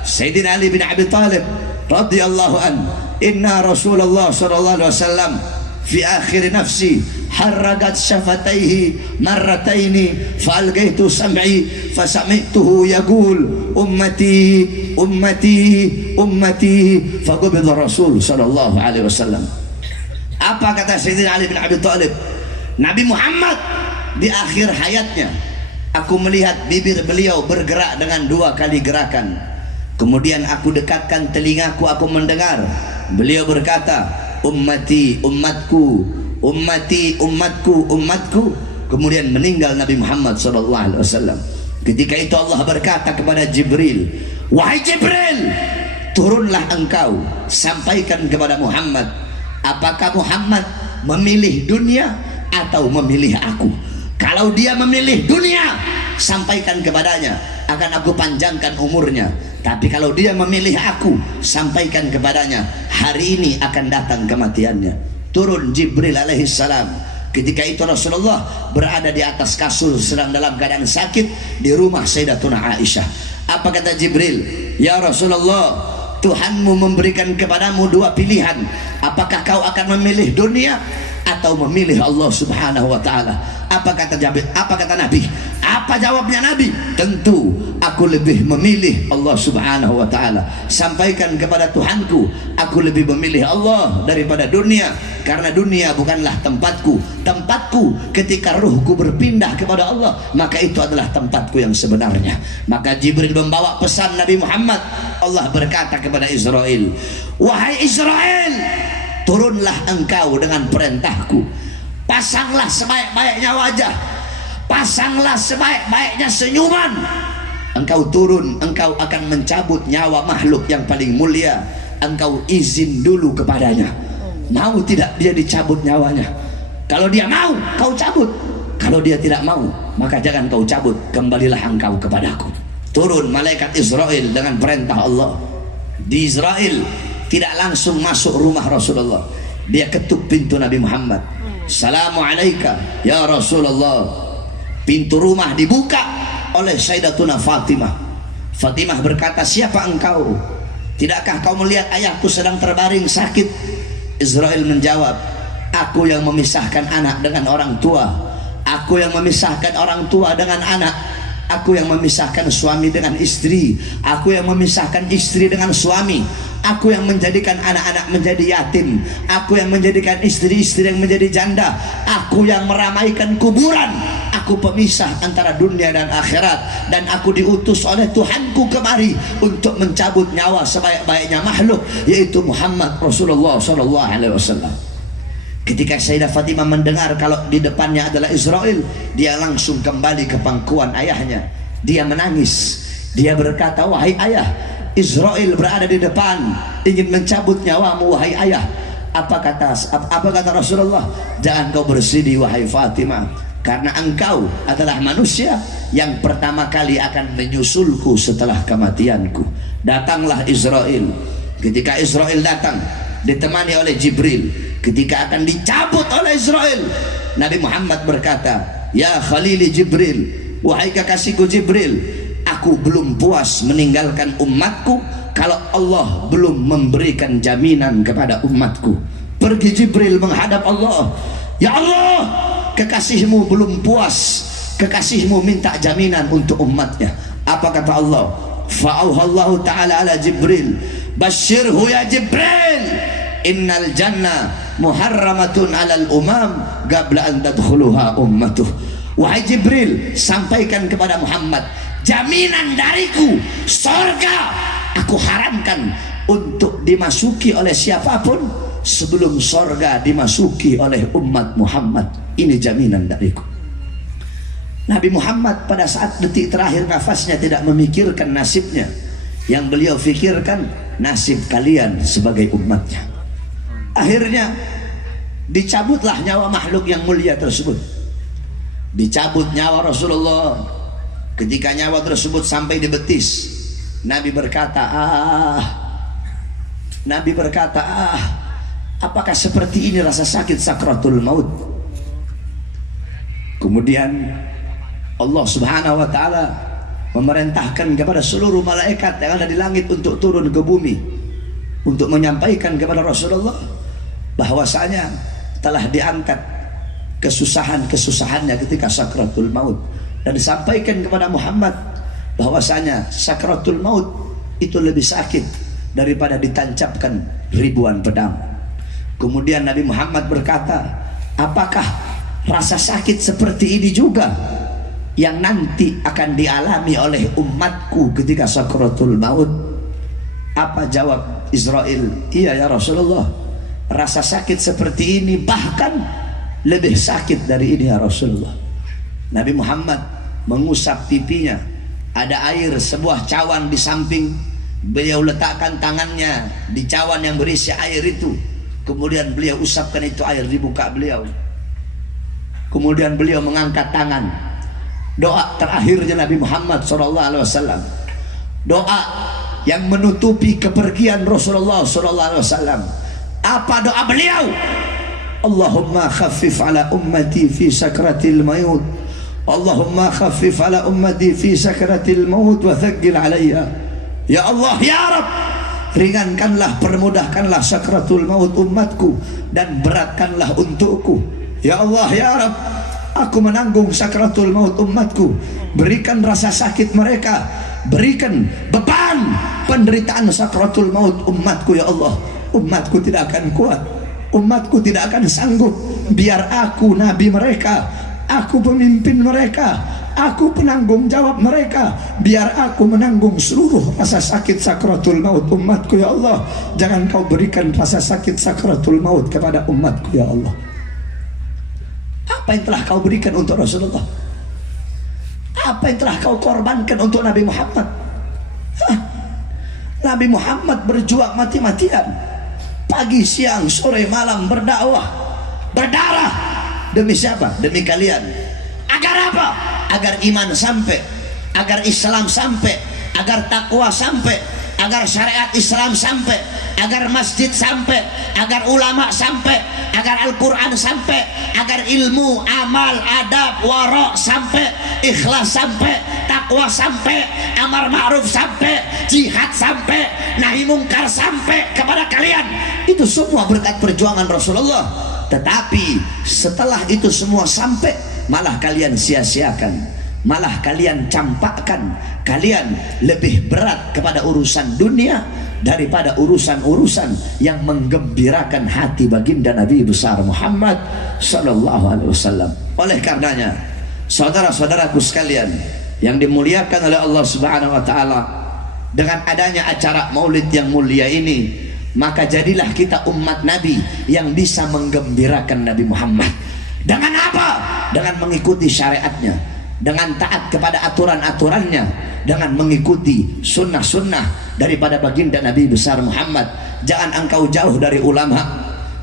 Sayyidina Ali bin Abi Thalib radhiyallahu an, inna Rasulullah SAW fi akhir nafsi harragat syafataihi marrataini fa'algaitu sam'i fasami'tuhu yaqul ummati ummati ummati faqubida Rasul sallallahu alaihi wasallam. Apa kata Sayyidina Ali bin Abi Thalib? Nabi Muhammad di akhir hayatnya, aku melihat bibir beliau bergerak dengan 2 kali gerakan. Kemudian aku dekatkan telingaku, aku mendengar beliau berkata, ummati umatku, ummati umatku umatku. Kemudian meninggal Nabi Muhammad SAW. Ketika itu Allah berkata kepada Jibril, wahai Jibril, turunlah engkau, sampaikan kepada Muhammad, apakah Muhammad memilih dunia atau memilih aku? Kalau dia memilih dunia, sampaikan kepadanya, akan aku panjangkan umurnya. Tapi kalau dia memilih aku, sampaikan kepadanya, hari ini akan datang kematiannya. Turun Jibril alaihissalam. Ketika itu Rasulullah berada di atas kasur, sedang dalam keadaan sakit di rumah Sayyidatuna Aisyah. Apa kata Jibril? Ya Rasulullah, Tuhanmu memberikan kepadamu 2 pilihan. Apakah kau akan memilih dunia atau memilih Allah Subhanahu wa taala? Apa kata Jibril? Apa kata Nabi? Apa jawabnya Nabi? Tentu aku lebih memilih Allah Subhanahu wa taala. Sampaikan kepada Tuhanku, aku lebih memilih Allah daripada dunia, karena dunia bukanlah tempatku. Tempatku ketika ruhku berpindah kepada Allah, maka itu adalah tempatku yang sebenarnya. Maka Jibril membawa pesan Nabi Muhammad. Allah berkata kepada Israel, wahai Israel, turunlah engkau dengan perintahku, pasanglah sebaik-baiknya wajah, pasanglah sebaik-baiknya senyuman. Engkau turun, engkau akan mencabut nyawa makhluk yang paling mulia. Engkau izin dulu kepadanya, mau tidak dia dicabut nyawanya? Kalau dia mau, kau cabut. Kalau dia tidak mau, maka jangan kau cabut, kembalilah engkau kepadaku. Turun malaikat Israel dengan perintah Allah. Di Israel tidak langsung masuk rumah Rasulullah, dia ketuk pintu Nabi Muhammad. Assalamualaikum ya Rasulullah. Pintu rumah dibuka oleh Sayyidatuna Fatimah. Fatimah berkata, siapa engkau? Tidakkah kau melihat ayahku sedang terbaring sakit? Israel menjawab, aku yang memisahkan anak dengan orang tua, aku yang memisahkan orang tua dengan anak, aku yang memisahkan suami dengan istri, aku yang memisahkan istri dengan suami, aku yang menjadikan anak-anak menjadi yatim, aku yang menjadikan istri-istri yang menjadi janda, aku yang meramaikan kuburan, aku pemisah antara dunia dan akhirat, dan aku diutus oleh Tuhanku kemari untuk mencabut nyawa sebaik-baiknya makhluk, yaitu Muhammad Rasulullah sallallahu alaihi wasallam. Ketika Sayyidah Fatimah mendengar kalau di depannya adalah Israel, dia langsung kembali ke pangkuan ayahnya. Dia menangis. Dia berkata, wahai ayah, Israel berada di depan, ingin mencabut nyawamu wahai ayah. Apa kata Rasulullah? Jangan kau bersedih wahai Fatimah, karena engkau adalah manusia yang pertama kali akan menyusulku setelah kematianku. Datanglah Israel. Ketika Israel datang ditemani oleh Jibril, ketika akan dicabut oleh Israel, Nabi Muhammad berkata, ya Khalili Jibril, wahai kekasihku Jibril, aku belum puas meninggalkan umatku kalau Allah belum memberikan jaminan kepada umatku. Pergi Jibril menghadap Allah. Ya Allah, kekasihmu belum puas, kekasihmu minta jaminan untuk umatnya. Apa kata Allah? Fa'auhallahu ta'ala ala Jibril, basyirhu ya Jibril, innal jannah muharramatun alal umam qabla an tadkhuluha ummatuh. Wahai Jibril, sampaikan kepada Muhammad, jaminan dariku, sorga aku haramkan untuk dimasuki oleh siapapun sebelum sorga dimasuki oleh umat Muhammad. Ini jaminan dariku. Nabi Muhammad pada saat detik terakhir nafasnya tidak memikirkan nasibnya. Yang beliau fikirkan nasib kalian sebagai umatnya. Akhirnya dicabutlah nyawa makhluk yang mulia tersebut. Dicabut nyawa Rasulullah. Ketika nyawa tersebut sampai di betis, Nabi berkata, apakah seperti ini rasa sakit sakratul maut? Kemudian Allah subhanahu wa ta'ala memerintahkan kepada seluruh malaikat yang ada di langit untuk turun ke bumi, untuk menyampaikan kepada Rasulullah bahwasanya telah diangkat kesusahannya ketika sakratul maut, dan disampaikan kepada Muhammad bahwasanya sakratul maut itu lebih sakit daripada ditancapkan ribuan pedang. Kemudian Nabi Muhammad berkata, apakah rasa sakit seperti ini juga yang nanti akan dialami oleh umatku ketika sakratul maut? Apa jawab Israel? Iya ya Rasulullah, rasa sakit seperti ini, bahkan lebih sakit dari ini ya Rasulullah. Nabi Muhammad mengusap pipinya, ada air sebuah cawan di samping, beliau letakkan tangannya di cawan yang berisi air itu, kemudian beliau usapkan itu air di muka beliau. Kemudian beliau mengangkat tangan. Doa terakhirnya Nabi Muhammad SAW, doa yang menutupi kepergian Rasulullah SAW. Apa doa beliau? Allahumma khaffif ala ummati fi sakratil maut, Allahumma khaffif ala ummati fi sakratil maut wa thaqqil alayya. Ya Allah, ya Rabb, ringankanlah, permudahkanlah sakratul maut umatku dan beratkanlah untukku. Ya Allah, ya Rabb, aku menanggung sakratul maut umatku. Berikan rasa sakit mereka, berikan beban penderitaan sakratul maut umatku. Ya Allah, umatku tidak akan kuat, umatku tidak akan sanggup. Biar aku nabi mereka, aku pemimpin mereka, aku penanggung jawab mereka. Biar aku menanggung seluruh rasa sakit sakratul maut umatku. Ya Allah, jangan kau berikan rasa sakit sakratul maut kepada umatku. Ya Allah, apa yang telah kau berikan untuk Rasulullah? Apa yang telah kau korbankan untuk Nabi Muhammad? Nabi Muhammad berjuang mati-matian, pagi, siang, sore, malam berdakwah, berdarah. Demi siapa? Demi kalian. Agar apa? Agar iman sampai, agar Islam sampai, agar takwa sampai, agar syariat Islam sampai, agar masjid sampai, agar ulama sampai, agar Al-Quran sampai, agar ilmu, amal, adab, warok sampai, ikhlas sampai, takwa sampai, amar ma'ruf sampai, jihad sampai, nahi mungkar sampai kepada kalian. Itu semua berkat perjuangan Rasulullah. Tetapi setelah itu semua sampai, malah kalian sia-siakan, malah kalian campakkan. Kalian lebih berat kepada urusan dunia daripada urusan-urusan yang menggembirakan hati baginda Nabi besar Muhammad sallallahu alaihi wasallam. Oleh karenanya, Saudara-saudaraku sekalian yang dimuliakan oleh Allah Subhanahu wa taala, dengan adanya acara Maulid yang mulia ini, maka jadilah kita umat Nabi yang bisa menggembirakan Nabi Muhammad. Dengan apa? Dengan mengikuti syariatnya, dengan taat kepada aturan-aturannya, dengan mengikuti sunnah-sunnah daripada baginda Nabi besar Muhammad. Jangan engkau jauh dari ulama,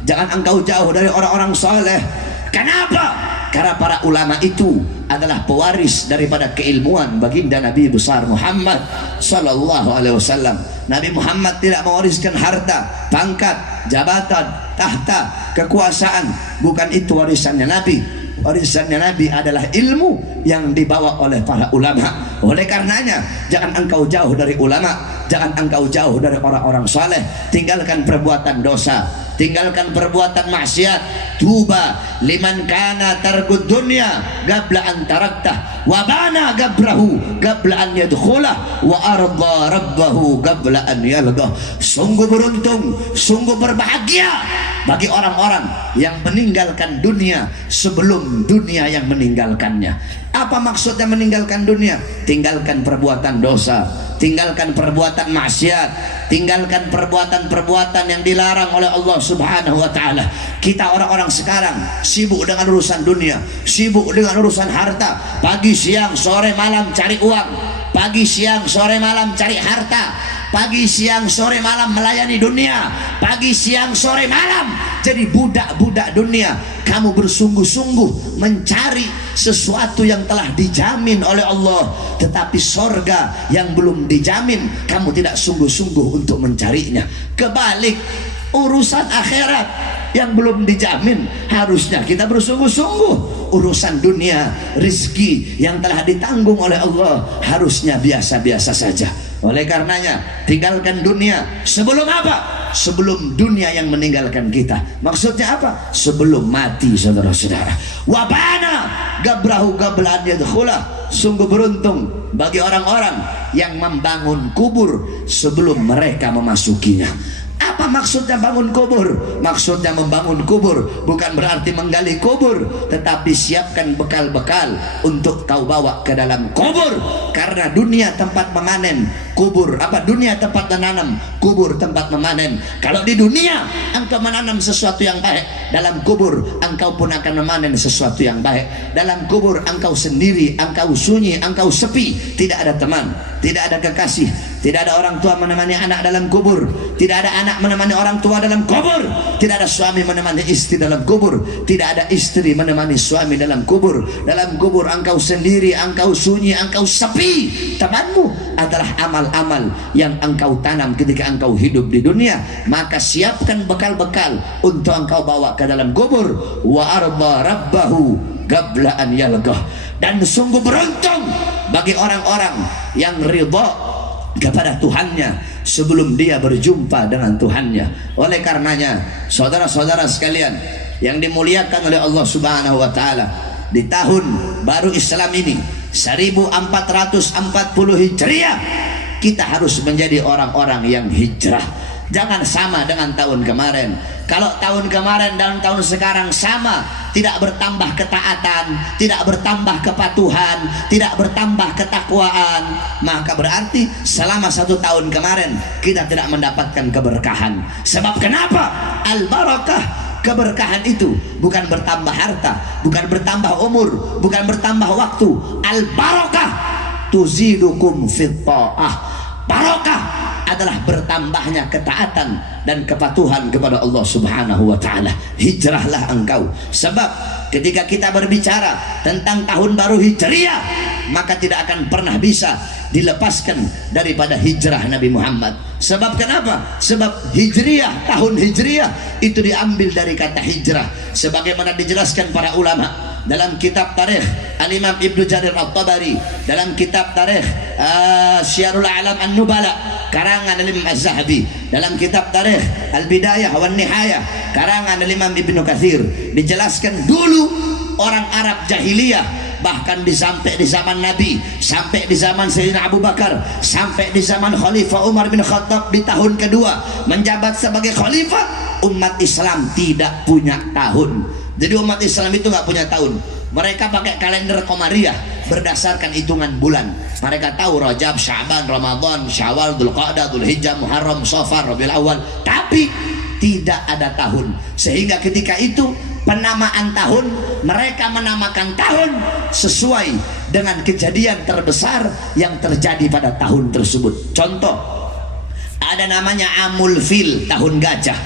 jangan engkau jauh dari orang-orang saleh. Kenapa? Karena para ulama itu adalah pewaris daripada keilmuan baginda Nabi besar Muhammad sallallahu alaihi wasallam. Nabi Muhammad tidak mewariskan harta, pangkat, jabatan, tahta, kekuasaan. Bukan itu warisannya Nabi. Warisannya Nabi adalah ilmu yang dibawa oleh para ulama. Oleh karenanya, jangan engkau jauh dari ulama, jangan engkau jauh dari orang-orang saleh. Tinggalkan perbuatan dosa, tinggalkan perbuatan maksiat. Tuba liman kana targud dunya qabla an taraktah wa bana gabrahu qabla an yadkhulah wa arda rabbahu qabla an yalqah. Sungguh beruntung, sungguh berbahagia bagi orang-orang yang meninggalkan dunia sebelum dunia yang meninggalkannya. Apa maksudnya meninggalkan dunia? Tinggalkan perbuatan dosa, tinggalkan perbuatan maksiat, tinggalkan perbuatan-perbuatan yang dilarang oleh Allah Subhanahu wa taala. Kita orang-orang sekarang sibuk dengan urusan dunia, sibuk dengan urusan harta. Pagi, siang, sore, malam cari uang. Pagi, siang, sore, malam cari harta. Pagi, siang, sore, malam melayani dunia. Pagi, siang, sore, malam jadi budak-budak dunia. Kamu bersungguh-sungguh mencari sesuatu yang telah dijamin oleh Allah, tetapi sorga yang belum dijamin kamu tidak sungguh-sungguh untuk mencarinya. Kebalik, urusan akhirat yang belum dijamin harusnya kita bersungguh-sungguh. Urusan dunia, rizki yang telah ditanggung oleh Allah harusnya biasa-biasa saja. Oleh karenanya, tinggalkan dunia. Sebelum apa? Sebelum dunia yang meninggalkan kita. Maksudnya apa? Sebelum mati, saudara-saudara. Wabana gabrahu gablan yadkhulah. Sungguh beruntung bagi orang-orang yang membangun kubur sebelum mereka memasukinya. Apa maksudnya bangun kubur? Maksudnya membangun kubur bukan berarti menggali kubur, tetapi siapkan bekal-bekal untuk kau bawa ke dalam kubur. Karena dunia tempat memanen, kubur dunia tempat menanam, kubur tempat memanen. Kalau di dunia engkau menanam sesuatu yang baik, dalam kubur engkau pun akan memanen sesuatu yang baik. Dalam kubur engkau sendiri, engkau sunyi, engkau sepi, tidak ada teman, tidak ada kekasih, tidak ada orang tua menemani anak dalam kubur, tidak ada anak menemani orang tua dalam kubur, tidak ada suami menemani istri dalam kubur, tidak ada istri menemani suami dalam kubur. Dalam kubur engkau sendiri, engkau sunyi, engkau sepi. Temanmu adalah amal-amal yang engkau tanam ketika engkau hidup di dunia. Maka siapkan bekal-bekal untuk engkau bawa ke dalam kubur. Wa arda rabbahu qabla an yalqah. Dan sungguh beruntung bagi orang-orang yang ridha kepada Tuhannya sebelum dia berjumpa dengan Tuhannya. Oleh karenanya, saudara-saudara sekalian yang dimuliakan oleh Allah Subhanahu wa taala, di tahun baru Islam ini 1440 Hijriah, kita harus menjadi orang-orang yang hijrah. Jangan sama dengan tahun kemarin. Kalau tahun kemarin dan tahun sekarang sama, tidak bertambah ketaatan, tidak bertambah kepatuhan, tidak bertambah ketakwaan, maka berarti selama 1 tahun kemarin kita tidak mendapatkan keberkahan. Sebab kenapa? Al-barakah, keberkahan itu bukan bertambah harta, bukan bertambah umur, bukan bertambah waktu. Al-barakah tuzidukum fit ta'ah. Barokah adalah bertambahnya ketaatan dan kepatuhan kepada Allah Subhanahu wa taala. Hijrahlah engkau. Sebab ketika kita berbicara tentang tahun baru Hijriah, maka tidak akan pernah bisa dilepaskan daripada hijrah Nabi Muhammad. Sebab kenapa? Sebab Hijriah, tahun Hijriah itu diambil dari kata hijrah, sebagaimana dijelaskan para ulama dalam kitab tarikh Al-Imam Ibnu Jarir At-Tabari, dalam kitab tarikh Syiarul A'lam An-Nubala karangan Al-Imam Az-Zahabi, dalam kitab tarikh Al-Bidayah wan Nihayah karangan Al-Imam Ibnu Katsir, dijelaskan dulu orang Arab jahiliyah, bahkan sampai di zaman Nabi, sampai di zaman Sayyidina Abu Bakar, sampai di zaman Khalifah Umar bin Khattab di tahun kedua menjabat sebagai khalifah, umat Islam tidak punya tahun. Jadi umat Islam itu nggak punya tahun. Mereka pakai kalender Komariah berdasarkan hitungan bulan. Mereka tahu Rajab, Sya'ban, Ramadan, Syawal, Dzulqa'dah, Dzulhijjah, Muharram, Safar, Rabiul Awal, tapi tidak ada tahun. Sehingga ketika itu penamaan tahun, mereka menamakan tahun sesuai dengan kejadian terbesar yang terjadi pada tahun tersebut. Contoh, ada namanya Amul Fil, tahun gajah.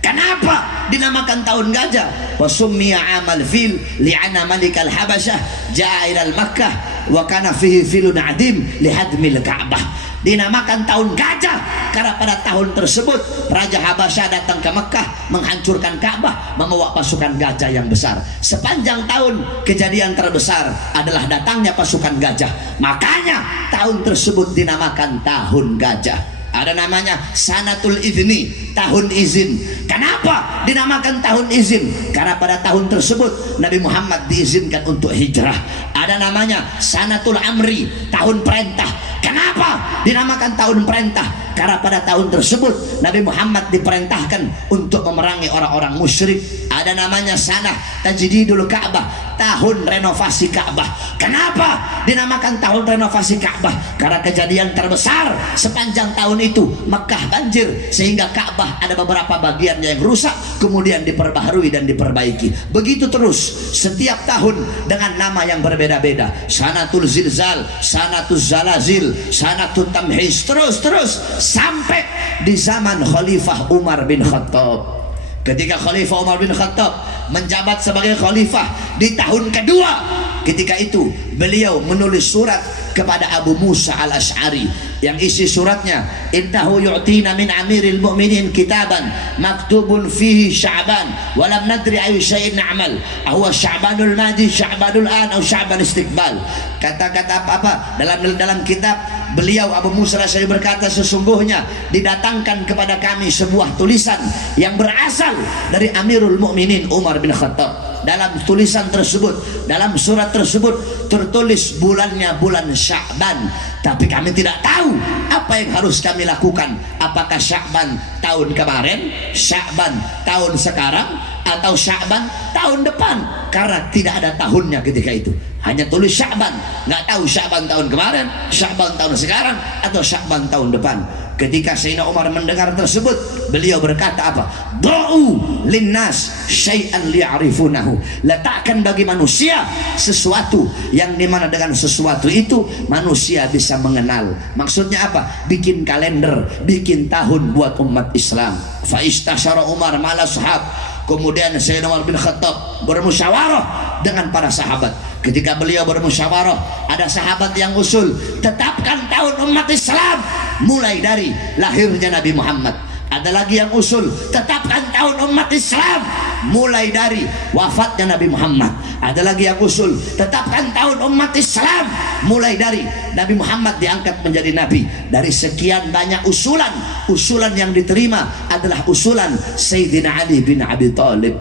Kenapa dinamakan tahun gajah? Wasummiya amal fil li'anna malikal habasyah ja'a ilal Makkah wa kana fihi filun adim lihadmil Ka'bah. Dinamakan tahun gajah karena pada tahun tersebut Raja Habasyah datang ke Mekah menghancurkan Ka'bah, membawa pasukan gajah yang besar. Sepanjang tahun kejadian terbesar adalah datangnya pasukan gajah. Makanya tahun tersebut dinamakan tahun gajah. Ada namanya Sanatul Izni, tahun izin. Kenapa dinamakan tahun izin? Karena pada tahun tersebut Nabi Muhammad diizinkan untuk hijrah. Ada namanya Sanatul Amri, tahun perintah. Kenapa dinamakan tahun perintah? Karena pada tahun tersebut Nabi Muhammad diperintahkan untuk memerangi orang-orang musyrik. Ada namanya Sanah Tajdidul Ka'bah, tahun renovasi Ka'bah. Kenapa dinamakan tahun renovasi Ka'bah? Karena kejadian terbesar sepanjang tahun itu Mekah banjir, sehingga Ka'bah ada beberapa bagiannya yang rusak, kemudian diperbaharui dan diperbaiki. Begitu terus setiap tahun dengan nama yang berbeda-beda. Sanatul Zilzal, Sanatul Zalazil, Sanatul Tamhis, terus sampai di zaman Khalifah Umar bin Khattab. Ketika Khalifah Umar bin Khattab menjabat sebagai khalifah di tahun kedua, ketika itu beliau menulis surat kepada Abu Musa al-Ash'ari yang isi suratnya, innahu yu'tina min amiril mu'minin kitaban maktubun fihi Sya'ban walam nadri ayu syai'in na'mal huwa Sya'banul madi, Sya'banul an atau Sya'ban istiqbal. Kata-kata apa dalam kitab beliau Abu Musa al-Ash'ari berkata, sesungguhnya didatangkan kepada kami sebuah tulisan yang berasal dari Amirul Mukminin Umar bin Khattab. Dalam tulisan tersebut, dalam surat tersebut tertulis bulannya bulan Sya'ban, tapi kami tidak tahu apa yang harus kami lakukan. Apakah Sya'ban tahun kemarin, Sya'ban tahun sekarang, atau Sya'ban tahun depan? Karena tidak ada tahunnya ketika itu, hanya tulis Sya'ban. Nggak tahu Sya'ban tahun kemarin, Sya'ban tahun sekarang, atau Sya'ban tahun depan. Ketika Sayyidina Umar mendengar tersebut, beliau berkata apa? Du'u linnas syai'an li'arifunahu. Letakkan bagi manusia sesuatu yang dimana dengan sesuatu itu manusia bisa mengenal. Maksudnya apa? Bikin kalender, bikin tahun buat umat Islam. Fa istasyara Umar ma'al ashab. Kemudian Sayyidina Umar bin Khattab bermusyawarah dengan para sahabat. Ketika beliau bermusyawarah, ada sahabat yang usul, tetapkan tahun umat Islam mulai dari lahirnya Nabi Muhammad. Ada lagi yang usul, tetapkan tahun umat Islam mulai dari wafatnya Nabi Muhammad. Ada lagi yang usul, tetapkan tahun umat Islam mulai dari Nabi Muhammad diangkat menjadi nabi. Dari sekian banyak usulan, usulan yang diterima adalah usulan Sayyidina Ali bin Abi Thalib.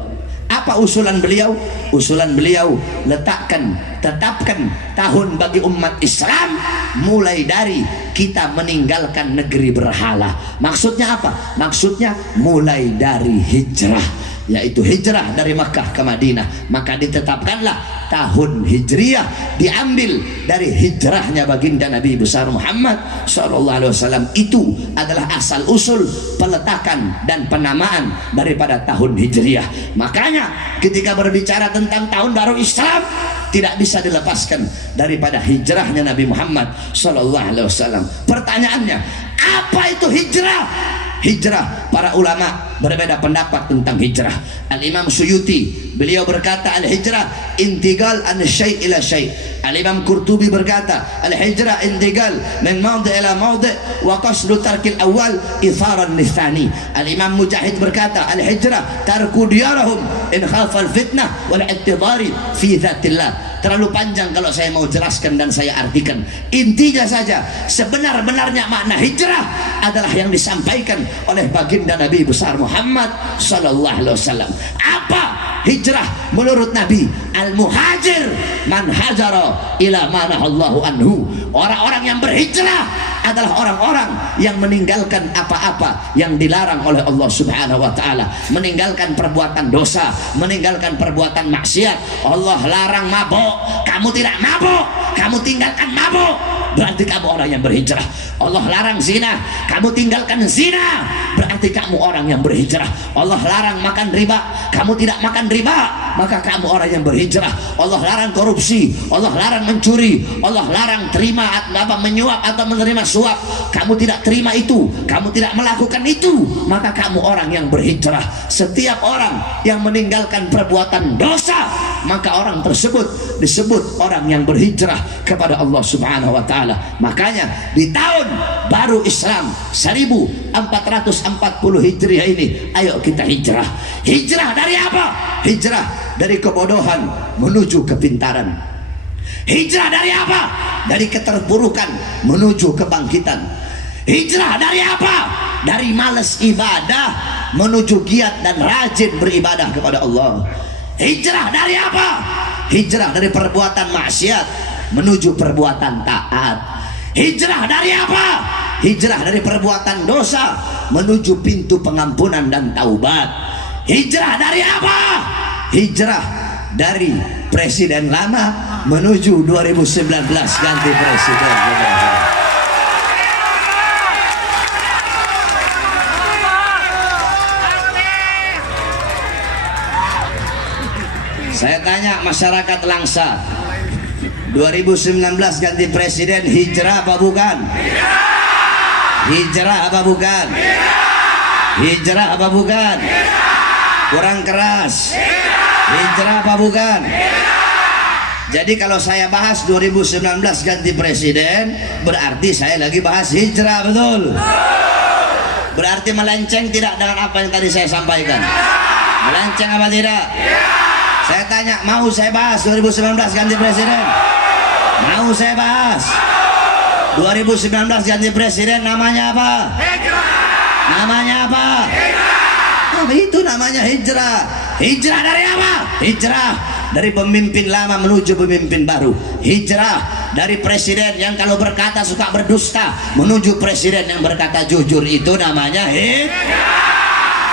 Apa usulan beliau? Usulan beliau, tetapkan tahun bagi umat Islam mulai dari kita meninggalkan negeri berhala. Maksudnya apa? Maksudnya mulai dari hijrah, yaitu hijrah dari Makkah ke Madinah. Maka ditetapkanlah tahun Hijriyah, diambil dari hijrahnya baginda Nabi besar Muhammad SAW. Itu adalah asal usul peletakan dan penamaan daripada tahun Hijriyah. Makanya ketika berbicara tentang tahun baru Islam, tidak bisa dilepaskan daripada hijrahnya Nabi Muhammad SAW. Pertanyaannya, apa itu hijrah? Hijrah, para ulama berbeda pendapat tentang hijrah. Al-Imam Suyuti beliau berkata, al-hijrah intiqal an syai' ila syai'. Al-Imam Qurtubi berkata, al-hijrah intiqal min mawdi' ila mawdi' wa qasdu tarkil awal itharan lithani. Al-Imam Mujahid berkata, al-hijrah tarku diyarahum in khafal fitnah wal i'tidari fi dzatillah. Terlalu panjang kalau saya mau jelaskan dan saya artikan. Intinya saja, sebenar-benarnya makna hijrah adalah yang disampaikan oleh baginda Nabi besar Muhammad sallallahu alaihi wasallam. Apa hijrah menurut Nabi? Al-muhajir man hajara ila ma nahallahu anhu. Orang-orang yang berhijrah adalah orang-orang yang meninggalkan apa-apa yang dilarang oleh Allah Subhanahu wa taala, meninggalkan perbuatan dosa, meninggalkan perbuatan maksiat. Allah larang mabuk, kamu tidak mabuk, kamu tinggalkan mabuk, berarti kamu orang yang berhijrah. Allah larang zina, kamu tinggalkan zina, berarti kamu orang yang berhijrah. Allah larang makan riba, kamu tidak makan riba, maka kamu orang yang berhijrah. Allah larang korupsi, Allah larang mencuri, Allah larang terima menyuap atau menerima suap, kamu tidak terima itu, kamu tidak melakukan itu, maka kamu orang yang berhijrah. Setiap orang yang meninggalkan perbuatan dosa, maka orang tersebut disebut orang yang berhijrah kepada Allah Subhanahu wa taala. Makanya di tahun baru Islam 1440 Hijriah ini, ayo kita hijrah. Hijrah dari apa? Hijrah dari kebodohan menuju kepintaran. Hijrah dari apa? Dari keterpurukan menuju kebangkitan. Hijrah dari apa? Dari malas ibadah menuju giat dan rajin beribadah kepada Allah. Hijrah dari apa? Hijrah dari perbuatan maksiat menuju perbuatan taat. Hijrah dari apa? Hijrah dari perbuatan dosa menuju pintu pengampunan dan taubat. Hijrah dari apa? Hijrah dari presiden lama menuju 2019 ganti presiden. Saya tanya masyarakat Langsa, 2019 ganti presiden, hijrah apa bukan? Hijrah apa bukan? Hijrah apa bukan? Kurang keras. Hijrah apa bukan? Jadi kalau saya bahas 2019 ganti presiden, berarti saya lagi bahas hijrah, betul? Berarti melenceng tidak dengan apa yang tadi saya sampaikan? Melenceng apa tidak? Saya tanya, mau saya bahas 2019 ganti presiden? Mau saya bahas 2019 ganti presiden, namanya apa? Namanya apa? Itu namanya hijrah. Hijrah dari apa? Hijrah dari pemimpin lama menuju pemimpin baru. Hijrah dari presiden yang kalau berkata suka berdusta menuju presiden yang berkata jujur, itu namanya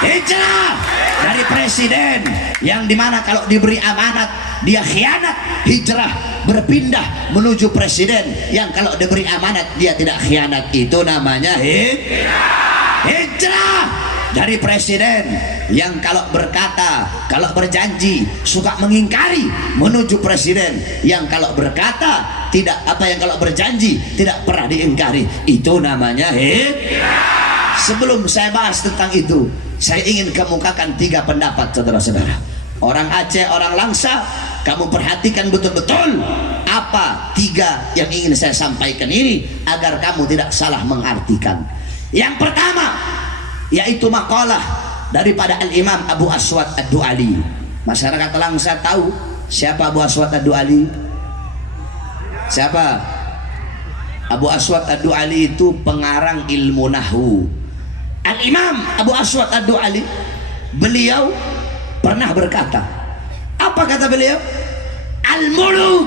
hijrah dari presiden yang dimana kalau diberi amanat dia khianat. Hijrah berpindah menuju presiden yang kalau diberi amanat dia tidak khianat, itu namanya hijrah dari presiden yang kalau berkata, kalau berjanji suka mengingkari menuju presiden yang kalau berkata tidak, apa yang kalau berjanji tidak pernah diingkari, itu namanya Sebelum saya bahas tentang itu, saya ingin kemukakan 3 pendapat, saudara-saudara. Orang Aceh, orang Langsa, kamu perhatikan betul-betul apa 3 yang ingin saya sampaikan ini agar kamu tidak salah mengartikan. Yang pertama, yaitu makalah daripada Al-Imam Abu Aswad Ad-Du'ali. Masyarakat Langsa tahu siapa Abu Aswad Ad-Du'ali? Siapa? Abu Aswad Ad-Du'ali itu pengarang ilmu nahwu. Al-Imam Abu Aswad Ad-Du'ali, beliau pernah berkata, apa kata beliau? Al-muluk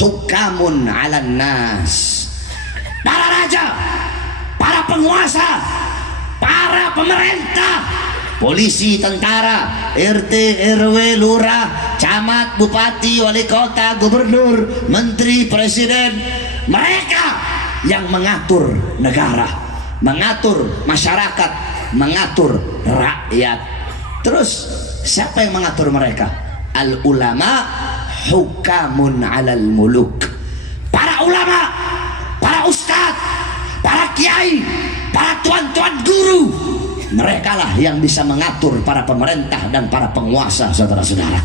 hukamun 'alan nas. Para raja, para penguasa, para pemerintah, polisi, tentara, RT, RW, lurah, camat, bupati, wali kota, gubernur, menteri, presiden, mereka yang mengatur negara, mengatur masyarakat, mengatur rakyat. Terus siapa yang mengatur mereka? Al ulama hukamun 'alal muluk. Para ulama, para ustadz, para kiai, para tuan-tuan guru, mereka lah yang bisa mengatur para pemerintah dan para penguasa, saudara-saudara.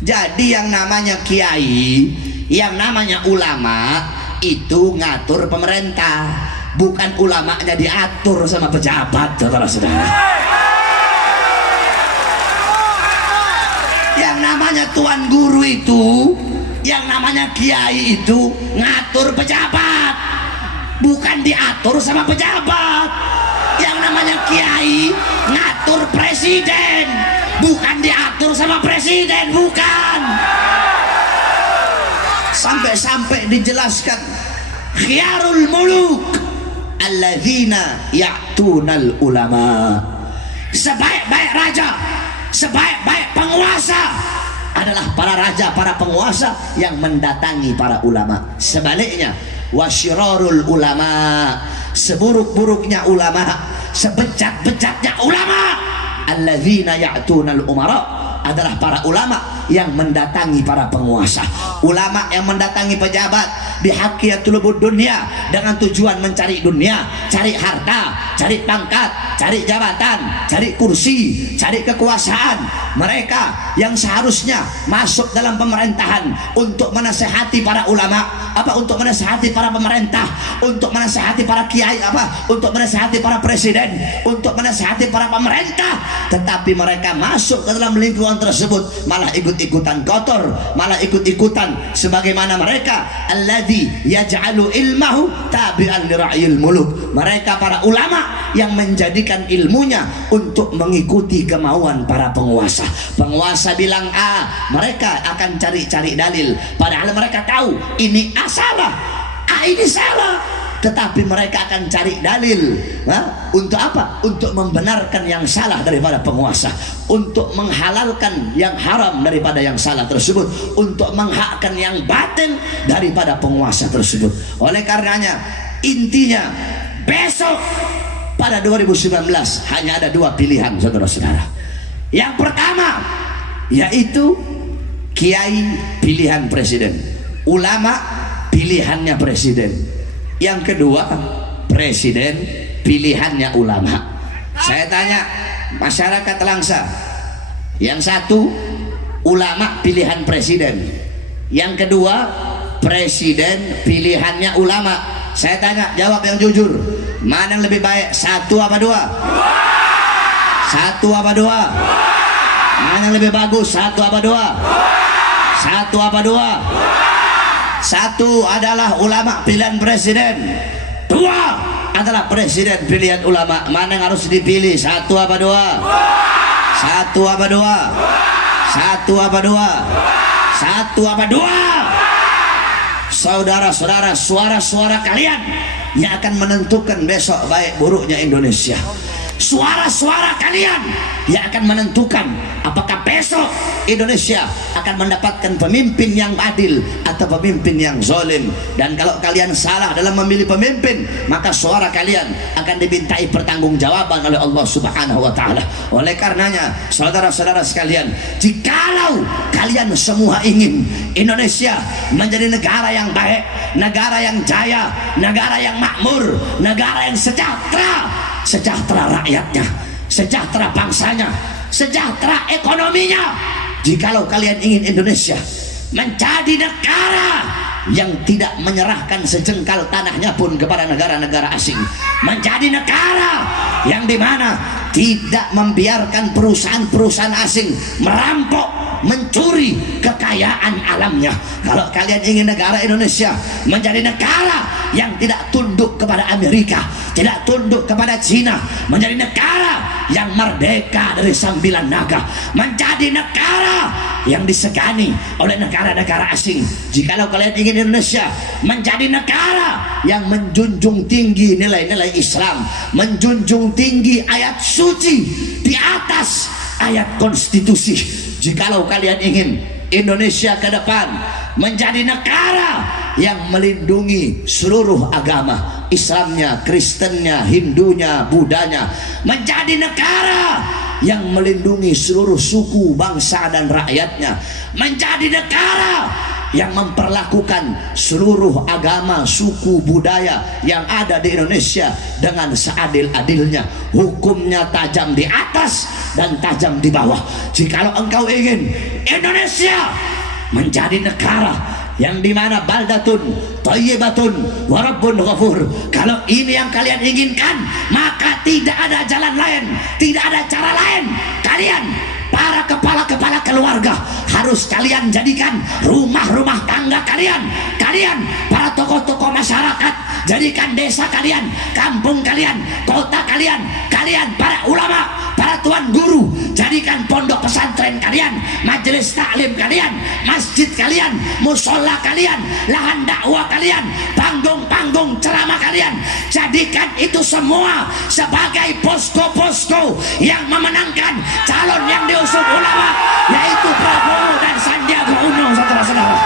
Jadi yang namanya kiai, yang namanya ulama itu ngatur pemerintah, bukan ulamanya diatur sama pejabat, saudara-saudara. Yang namanya tuan guru itu, yang namanya kiai itu ngatur pejabat, bukan diatur sama pejabat. Yang namanya kiai ngatur presiden, bukan diatur sama presiden, bukan. Sampai-sampai dijelaskan khiyarul muluk alladzina ya'tunal ulama. Sebaik-baik raja, sebaik-baik penguasa adalah para raja, para penguasa yang mendatangi para ulama. Sebaliknya, wasyirarul ulama, seburuk-buruknya ulama, sebejat-bejatnya ulama, alladzina ya'tunal umara, adalah para ulama yang mendatangi para penguasa, ulama yang mendatangi pejabat bihaqiyatul dunia, dengan tujuan mencari dunia, cari harta, cari pangkat, cari jabatan, cari kursi, cari kekuasaan. Mereka yang seharusnya masuk dalam pemerintahan untuk menasehati para ulama, untuk menasehati para pemerintah, untuk menasehati para kiai, untuk menasehati para presiden, untuk menasehati para pemerintah, tetapi mereka masuk ke dalam lingkungan tersebut malah ikut-ikutan kotor, malah ikut-ikutan sebagaimana mereka alladzi yaj'alu ilmahu tabi'an li ra'yil muluk. Mereka para ulama yang menjadikan ilmunya untuk mengikuti kemauan para penguasa. Penguasa bilang A, mereka akan cari-cari dalil, padahal mereka tahu ini A salah, A ini salah, tetapi mereka akan cari dalil. Untuk apa? Untuk membenarkan yang salah daripada penguasa, untuk menghalalkan yang haram daripada yang salah tersebut, untuk menghakkan yang batil daripada penguasa tersebut. Oleh karenanya, intinya besok pada 2019 hanya ada dua pilihan, saudara-saudara. Yang pertama yaitu kiai pilihan presiden, ulama pilihannya presiden. Yang kedua, presiden pilihannya ulama. Saya tanya masyarakat Langsa, yang satu ulama pilihan presiden, yang kedua presiden pilihannya ulama. Saya tanya, jawab yang jujur, mana yang lebih baik, satu apa dua? Satu apa dua? Mana yang lebih bagus, satu apa dua? Satu apa dua? Satu adalah ulama pilihan presiden, dua adalah presiden pilihan ulama. Mana yang harus dipilih, satu apa dua? Satu apa dua? Satu apa dua? Satu apa dua? Saudara-saudara, suara-suara kalian yang akan menentukan besok baik buruknya Indonesia. Suara-suara kalian yang akan menentukan apakah besok Indonesia akan mendapatkan pemimpin yang adil atau pemimpin yang zalim. Dan kalau kalian salah dalam memilih pemimpin, maka suara kalian akan dimintai pertanggungjawaban oleh Allah Subhanahu wa taala. Oleh karenanya, saudara-saudara sekalian, jikalau kalian semua ingin Indonesia menjadi negara yang baik, negara yang jaya, negara yang makmur, negara yang sejahtera, sejahtera rakyatnya, sejahtera bangsanya, sejahtera ekonominya, jikalau kalian ingin Indonesia menjadi negara yang tidak menyerahkan sejengkal tanahnya pun kepada negara-negara asing, menjadi negara yang dimana tidak membiarkan perusahaan-perusahaan asing merampok, mencuri kekayaan alamnya. Kalau kalian ingin negara Indonesia menjadi negara yang tidak tunduk kepada Amerika, tidak tunduk kepada Cina, menjadi negara yang merdeka dari sambilan naga, menjadi negara yang disegani oleh negara-negara asing. Jikalau kalian ingin Indonesia menjadi negara yang menjunjung tinggi nilai-nilai Islam, menjunjung tinggi ayat suci di atas ayat konstitusi, jikalau kalian ingin Indonesia ke depan menjadi negara yang melindungi seluruh agama, Islamnya, Kristennya, Hindunya, Budanya, menjadi negara yang melindungi seluruh suku, bangsa dan rakyatnya, menjadi negara yang memperlakukan seluruh agama, suku, budaya yang ada di Indonesia dengan seadil-adilnya, hukumnya tajam di atas dan tajam di bawah. Jikalau engkau ingin Indonesia menjadi negara yang dimana baldatun thayyibatun wa rabbun ghafur, kalau ini yang kalian inginkan, maka tidak ada jalan lain, tidak ada cara lain. Kalian para kepala-kepala keluarga harus kalian jadikan rumah-rumah tangga kalian, kalian para tokoh-tokoh masyarakat jadikan desa kalian, kampung kalian, kota kalian, kalian para ulama, para tuan guru jadikan pondok pesantren kalian, majelis taklim kalian, masjid kalian, musola kalian, lahan dakwah kalian, panggung-panggung ceramah kalian, jadikan itu semua sebagai posko-posko yang memenangkan calon yang diusung ulama, yaitu Prabowo dan Sandiaga Uno, saudara-saudara.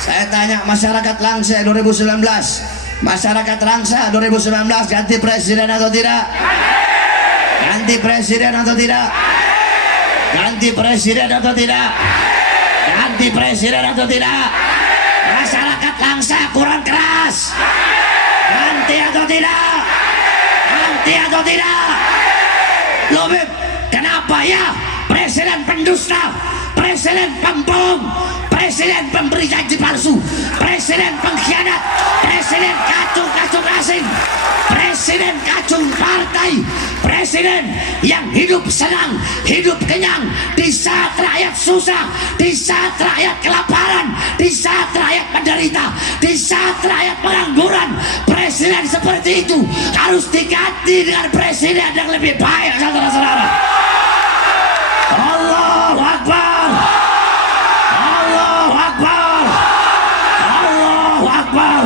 Saya tanya masyarakat Langsa 2019, masyarakat Langsa 2019 ganti presiden atau tidak? Ganti presiden atau tidak? Ganti presiden atau tidak? Ganti presiden atau tidak? Masyarakat Langsa kurang keras. Ganti atau tidak? Ganti atau tidak? Loh Beb, kenapa ya? Presiden pendusta, presiden pembohong, presiden pemberi janji palsu, presiden pengkhianat, presiden kacung-kacung asing, presiden kacung partai, presiden yang hidup senang, hidup kenyang di saat rakyat susah, di saat rakyat kelaparan, di saat rakyat menderita, di saat rakyat pengangguran. Presiden seperti itu harus diganti dengan presiden yang lebih baik, saudara-saudara. Allahu Akbar, Allahu Akbar, Allahu Akbar.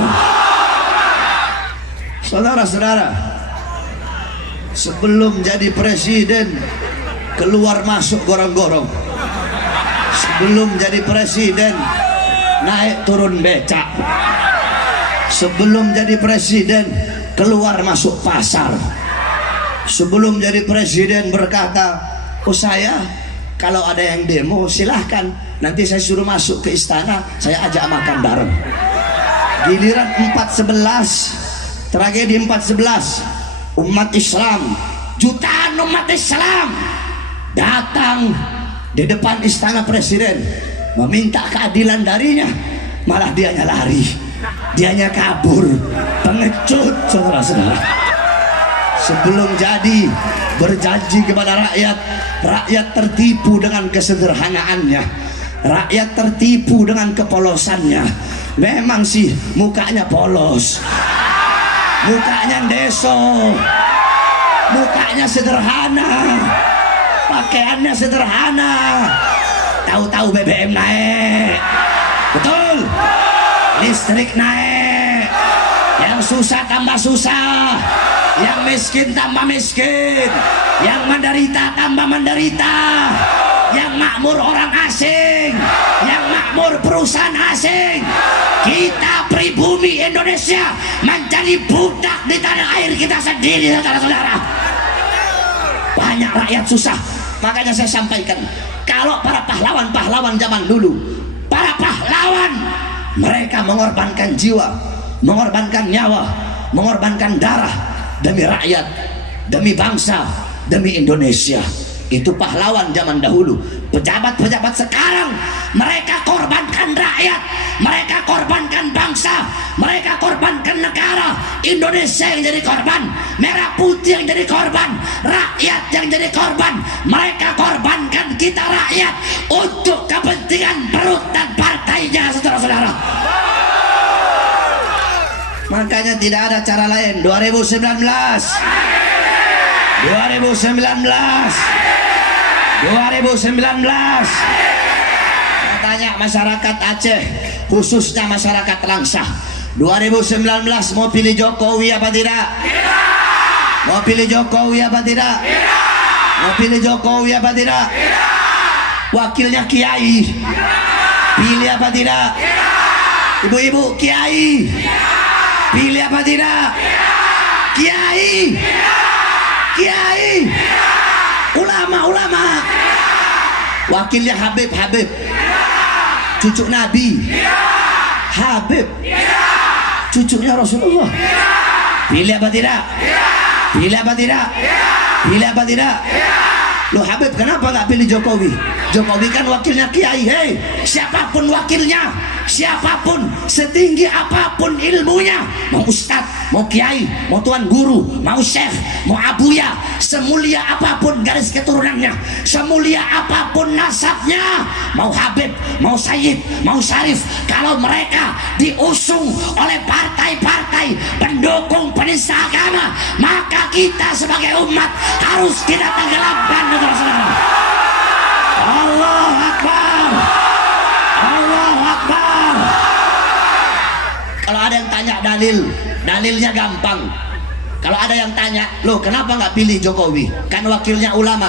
Saudara-saudara, sebelum jadi presiden keluar masuk gorong-gorong, sebelum jadi presiden naik turun becak, sebelum jadi presiden keluar masuk pasar, sebelum jadi presiden berkata, oh saya kalau ada yang demo silahkan, nanti saya suruh masuk ke istana, saya ajak makan bareng. Giliran 4.11, tragedi 4.11, umat Islam, jutaan umat Islam datang di depan istana presiden meminta keadilan darinya, malah dianya lari, dianya kabur, pengecut, saudara-saudara. Sebelum jadi berjanji kepada rakyat, rakyat tertipu dengan kesederhanaannya, rakyat tertipu dengan kepolosannya. Memang sih mukanya polos, mukanya deso, mukanya sederhana, pakaiannya sederhana, tahu-tahu BBM naik, betul, listrik naik, yang susah tambah susah, yang miskin tambah miskin, yang menderita tambah menderita, yang makmur orang asing, yang makmur perusahaan asing. Kita pribumi Indonesia menjadi budak di tanah air kita sendiri, saudara-saudara. Banyak rakyat susah. Makanya saya sampaikan, kalau para pahlawan-pahlawan zaman dulu, para pahlawan, mereka mengorbankan jiwa, mengorbankan nyawa, mengorbankan darah demi rakyat, demi bangsa, demi Indonesia. Itu pahlawan zaman dahulu. Pejabat-pejabat sekarang, mereka korbankan rakyat, mereka korbankan bangsa, mereka korbankan negara. Indonesia yang jadi korban, merah putih yang jadi korban, rakyat yang jadi korban. Mereka korbankan kita rakyat untuk kepentingan perut dan partainya, saudara-saudara. Makanya tidak ada cara lain. 2019 tanya masyarakat Aceh, khususnya masyarakat Langsa, 2019 mau pilih Jokowi apa tidak? Tidak. Mau pilih Jokowi apa tidak? Tidak. Mau pilih Jokowi apa tidak? Tidak. Wakilnya Kiai, pilih apa tidak? Tidak. Ibu-ibu Kiai, tidak. Pilih apa tidak? Tidak. Kiai, tidak. Kiai, tidak. Ulama-ulama, wakilnya Habib, cucu Nabi, Habib, cucunya Rasulullah. Pilih apa tidak? Pilih apa tidak? Pilih apa tidak? Loh Habib kenapa nggak pilih Jokowi? Jokowi kan wakilnya Kiai. Hei, siapapun wakilnya, siapapun, setinggi apapun ilmunya, mau ustadz, mau kiai, mau tuan guru, mau syekh, mau abuya, semulia apapun garis keturunannya, semulia apapun nasabnya, mau Habib, mau Sayyid, mau Syarif, kalau mereka diusung oleh partai-partai pendukung penista agama, maka kita sebagai umat harus kita tenggelamkan, saudara-saudara. Allahu Akbar, Allahu Akbar, dalil. Dalilnya gampang. Kalau ada yang tanya, loh kenapa nggak pilih Jokowi? Kan wakilnya ulama.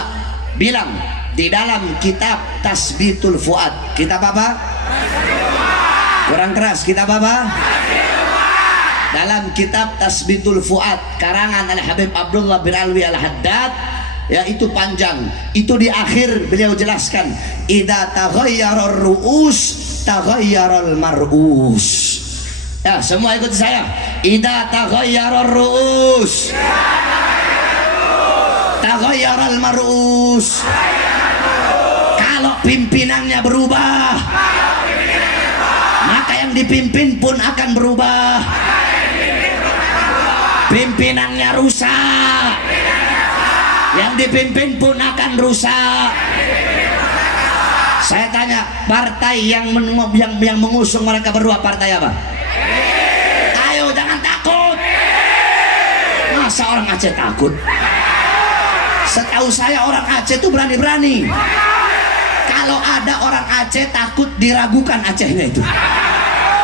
Bilang di dalam kitab Tasbitul Fuad. Kitab apa? Kurang keras. Kitab apa? Dalam kitab Tasbitul Fuad karangan Al-Habib Abdullah bin Alwi Al-Haddad, ya itu panjang. Itu di akhir beliau jelaskan, idza taghayyara ru'us taghayyara al-mar'us. Ya, semua ikut saya. Idza taghayyara ru'us taghayyara al-mar'us. Kalau pimpinannya berubah, maka yang dipimpin pun akan berubah. Pimpinannya rusak, yang dipimpin pun akan rusak. Saya tanya, partai yang mengusung mereka berdua partai apa? Ayo jangan takut. Masa orang Aceh takut? Setahu saya orang Aceh itu berani-berani. Kalau ada orang Aceh takut, diragukan Acehnya itu.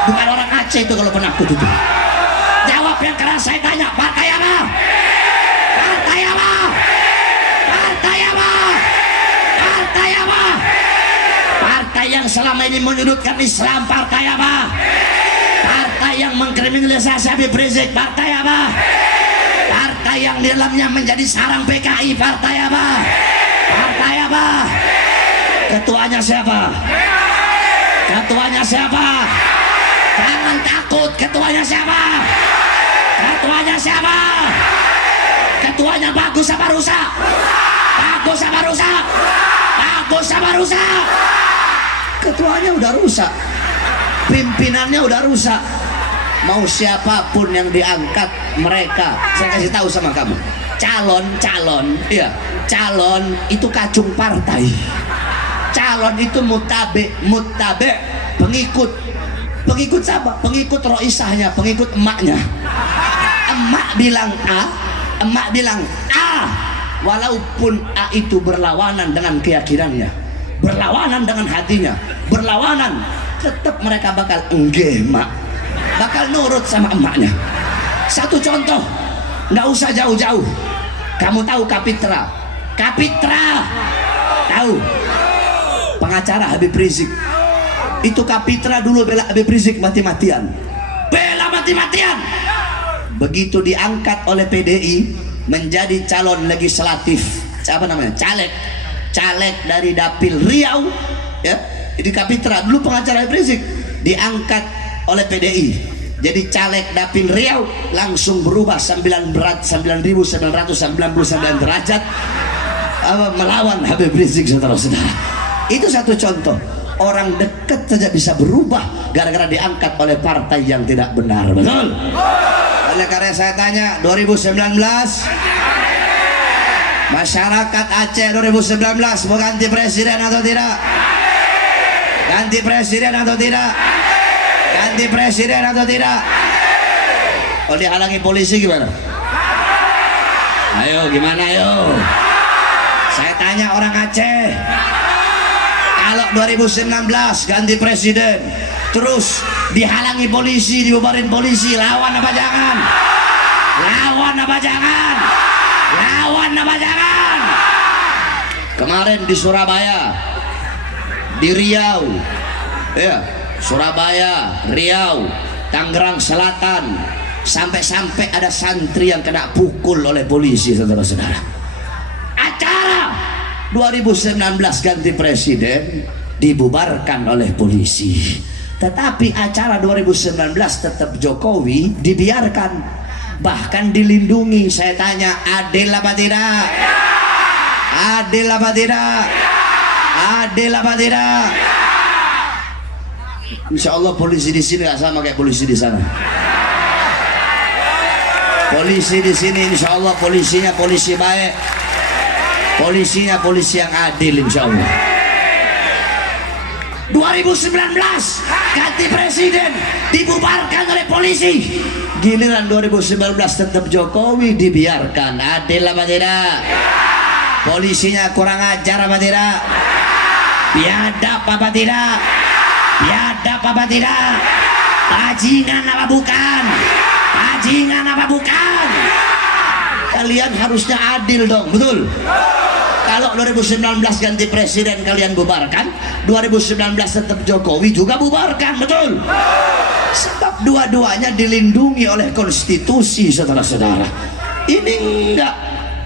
Bukan orang Aceh itu kalau penakut itu. Jawab yang keras, saya tanya, partai apa? Partai apa? Partai apa? Partai apa? Partai yang selama ini menyudutkan Islam, partai apa? Partai yang mengkriminalisasi Habib Rizik, partai apa? Partai yang di dalamnya menjadi sarang PKI, partai apa? Partai apa? Ketuanya siapa? Ketuanya siapa? Jangan takut, ketuanya siapa? Ketuanya siapa? Ketuanya bagus apa rusak? Bagus apa rusak? Bagus apa rusak? Ketuanya udah rusak, pimpinannya udah rusak. Mau siapapun yang diangkat mereka, saya kasih tahu sama kamu, calon, ya, calon itu kacung partai. Calon itu mutabe, pengikut. Pengikut siapa? Pengikut roisahnya, pengikut emaknya. Emak bilang A, emak bilang A. Walaupun A itu berlawanan dengan keyakinannya, berlawanan dengan hatinya, berlawanan, tetap mereka bakal enggak emak, bakal nurut sama emaknya. Satu contoh, nggak usah jauh-jauh. Kamu tahu Kapitra? Kapitra tahu? Pengacara Habib Rizik. Itu Kapitra dulu bela Habib Rizik mati-matian. Bela mati-matian. Begitu diangkat oleh PDI menjadi calon legislatif, apa namanya? Caleg dari Dapil Riau, ya. Di Kapitra dulu pengacara Habib Rizik diangkat oleh PDI jadi caleg Dapil Riau, langsung berubah 9.999 derajat melawan Habib Rizik, saudara-saudara. Itu satu contoh. Orang dekat saja bisa berubah gara-gara diangkat oleh partai yang tidak benar. Betul? Oleh karena saya tanya, 2019 masyarakat Aceh 2019 mau ganti presiden atau tidak? Ganti presiden atau tidak? Ganti presiden atau tidak? Kalau dihalangi polisi gimana? Ayo gimana ayo? Saya tanya orang Aceh, kalau 2019 ganti presiden terus dihalangi polisi, dibubarin polisi, lawan apa jangan? Lawan apa jangan? Lawan apa jangan? Kemarin di Surabaya, di Riau, ya, Surabaya, Riau, Tangerang Selatan, sampai-sampai ada santri yang kena pukul oleh polisi, saudara-saudara. Acara 2019 ganti presiden dibubarkan oleh polisi, tetapi acara 2019 tetap Jokowi dibiarkan, bahkan dilindungi. Saya tanya, adil apa tidak? Adil apa tidak? Adil apa tidak? Insya Allah polisi di sini nggak sama kayak polisi di sana. Polisi di sini insya Allah polisinya polisi baik, polisinya polisi yang adil insya Allah. 2019 ganti presiden dibubarkan oleh polisi, giliran 2019 tetap Jokowi dibiarkan. Adil apa tidak? Polisinya kurang ajar apa tidak? Biadab apa tidak? Biadab apa tidak? Bajingan apa bukan? Bajingan apa bukan? Kalian harusnya adil dong, betul? Kalau 2019 ganti presiden kalian bubarkan, 2019 tetap Jokowi juga bubarkan, betul? Sebab dua-duanya dilindungi oleh konstitusi, saudara-saudara. Ini enggak,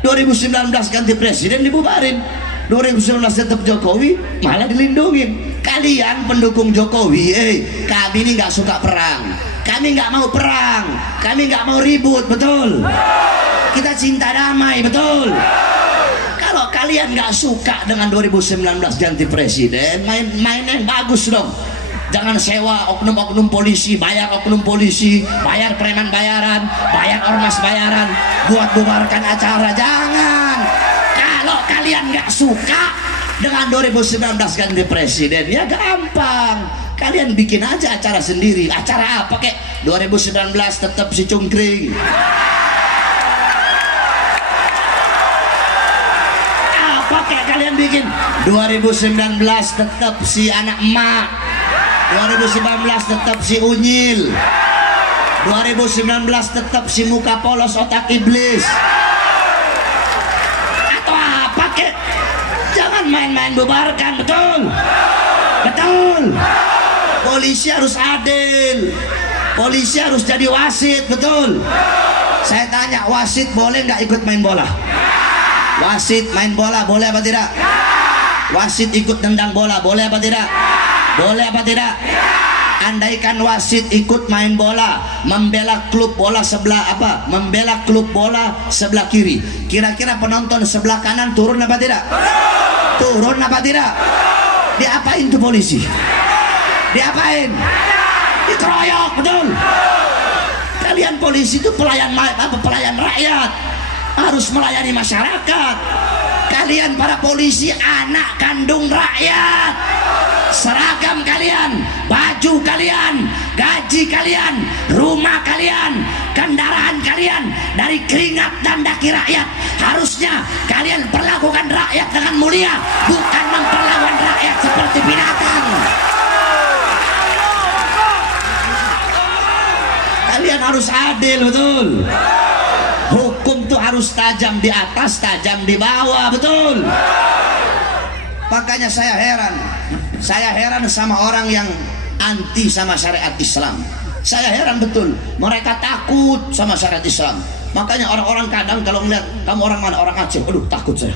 2019 ganti presiden dibubarin, 2019 tetap Jokowi malah dilindungin. Kalian pendukung Jokowi, kami ini nggak suka perang, kami nggak mau perang, kami nggak mau ribut, betul? Kita cinta damai, betul? Kalau kalian nggak suka dengan 2019 ganti presiden, main yang bagus dong. Jangan sewa oknum-oknum polisi, bayar oknum polisi, bayar preman bayaran, bayar ormas bayaran buat bubarkan acara. Jangan. Kalau kalian nggak suka dengan 2019 ganti presiden, ya gampang, kalian bikin aja acara sendiri. Acara apa kek? 2019 tetap si cungkring, apa kek kalian bikin? 2019 tetap si anak emak, 2019 tetap si unyil, 2019 tetap si muka polos otak iblis, atau apa kek? Jangan main-main bubarkan, betul? Betul. Polisi harus adil, polisi harus jadi wasit, betul? Saya tanya, wasit boleh nggak ikut main bola? Wasit main bola boleh apa tidak? Wasit ikut tendang bola boleh apa tidak? Boleh apa tidak? Andaikan wasit ikut main bola, membela klub bola sebelah apa? Membela klub bola sebelah kiri, kira-kira penonton sebelah kanan turun apa tidak? Turun apa tidak? Diapain tuh polisi? Diapain? Dikeroyok, betul? Kalian polisi itu pelayan rakyat, harus melayani masyarakat. Kalian para polisi anak kandung rakyat. Seragam kalian, baju kalian, gaji kalian, rumah kalian, kendaraan kalian dari keringat dan daki rakyat. Harusnya kalian perlakukan rakyat dengan mulia, bukan memperlakukan rakyat seperti binatang. Kalian harus adil, betul? Hukum tuh harus tajam di atas, tajam di bawah, betul? Makanya saya heran sama orang yang anti sama syariat Islam. Saya heran betul, mereka takut sama syariat Islam. Makanya orang-orang kadang kalau melihat kamu orang mana, orang Aceh, aduh takut saya.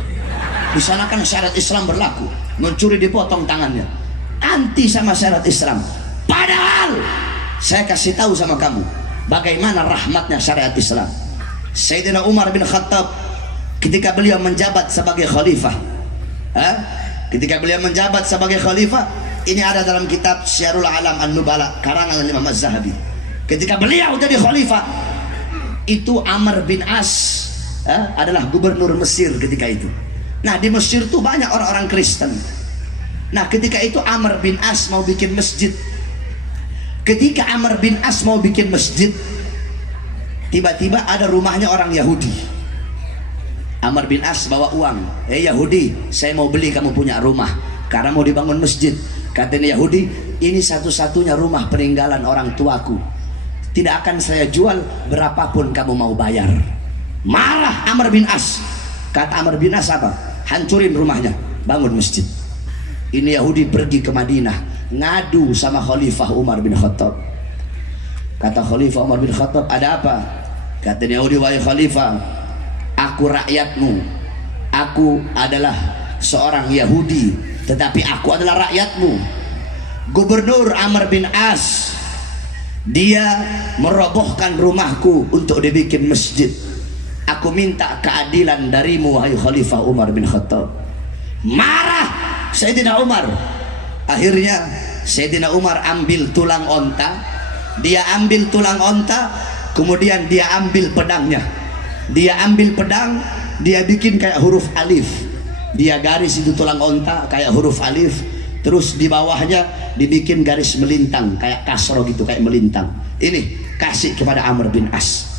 Di sana kan syariat Islam berlaku, mencuri dipotong tangannya. Anti sama syariat Islam. Padahal saya kasih tahu sama kamu bagaimana rahmatnya syariat Islam. Sayyidina Umar bin Khattab ketika beliau menjabat sebagai khalifah, ketika beliau menjabat sebagai khalifah, ini ada dalam kitab Syiarul Alam An-Nubala karangan Imam Az-Zahabi. Ketika beliau jadi khalifah, itu Amr bin As adalah gubernur Mesir ketika itu. Nah, di Mesir tuh banyak orang-orang Kristen. Nah, ketika itu Amr bin As mau bikin masjid. Ketika Amr bin As mau bikin masjid, tiba-tiba ada rumahnya orang Yahudi. Amr bin As bawa uang, Yahudi, saya mau beli kamu punya rumah karena mau dibangun masjid. Katanya Yahudi, ini satu-satunya rumah peninggalan orang tuaku, tidak akan saya jual berapapun kamu mau bayar. Marah Amr bin As. Kata Amr bin As apa? Hancurin rumahnya, bangun masjid. Ini Yahudi pergi ke Madinah, ngadu sama Khalifah Umar bin Khattab. Kata Khalifah Umar bin Khattab, ada apa? Katanya Yahudi, wahai Khalifah, aku rakyatmu, aku adalah seorang Yahudi, tetapi aku adalah rakyatmu. Gubernur Amr bin As, dia merobohkan rumahku untuk dibikin masjid. Aku minta keadilan darimu, wahai Khalifah Umar bin Khattab. Marah Sayyidina Umar. Akhirnya Sayyidina Umar ambil tulang onta, dia ambil tulang onta, kemudian dia ambil pedangnya, dia ambil pedang, dia bikin kayak huruf alif, dia garis itu tulang onta kayak huruf alif, terus di bawahnya dibikin garis melintang kayak kasro gitu, kayak melintang. Ini kasih kepada Amr bin As.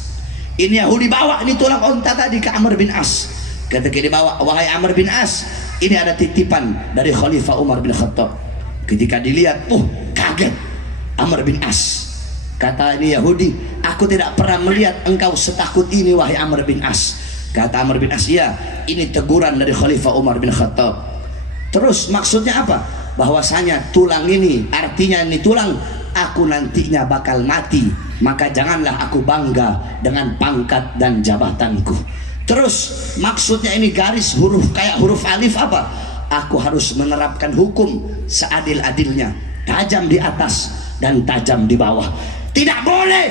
Ini Yahudi bawa ini tulang onta tadi ke Amr bin As. Ketika dibawa, wahai Amr bin As, ini ada titipan dari Khalifah Umar bin Khattab. Ketika dilihat, kaget Amr bin As. Kata ini Yahudi, aku tidak pernah melihat engkau setakut ini wahai Amr bin As. Kata Amr bin As, iya, ini teguran dari Khalifah Umar bin Khattab. Terus maksudnya apa? Bahwasanya tulang ini, artinya ini tulang, aku nantinya bakal mati, maka janganlah aku bangga dengan pangkat dan jabatanku. Terus maksudnya ini garis huruf kayak huruf alif apa? Aku harus menerapkan hukum seadil-adilnya, tajam di atas dan tajam di bawah. Tidak boleh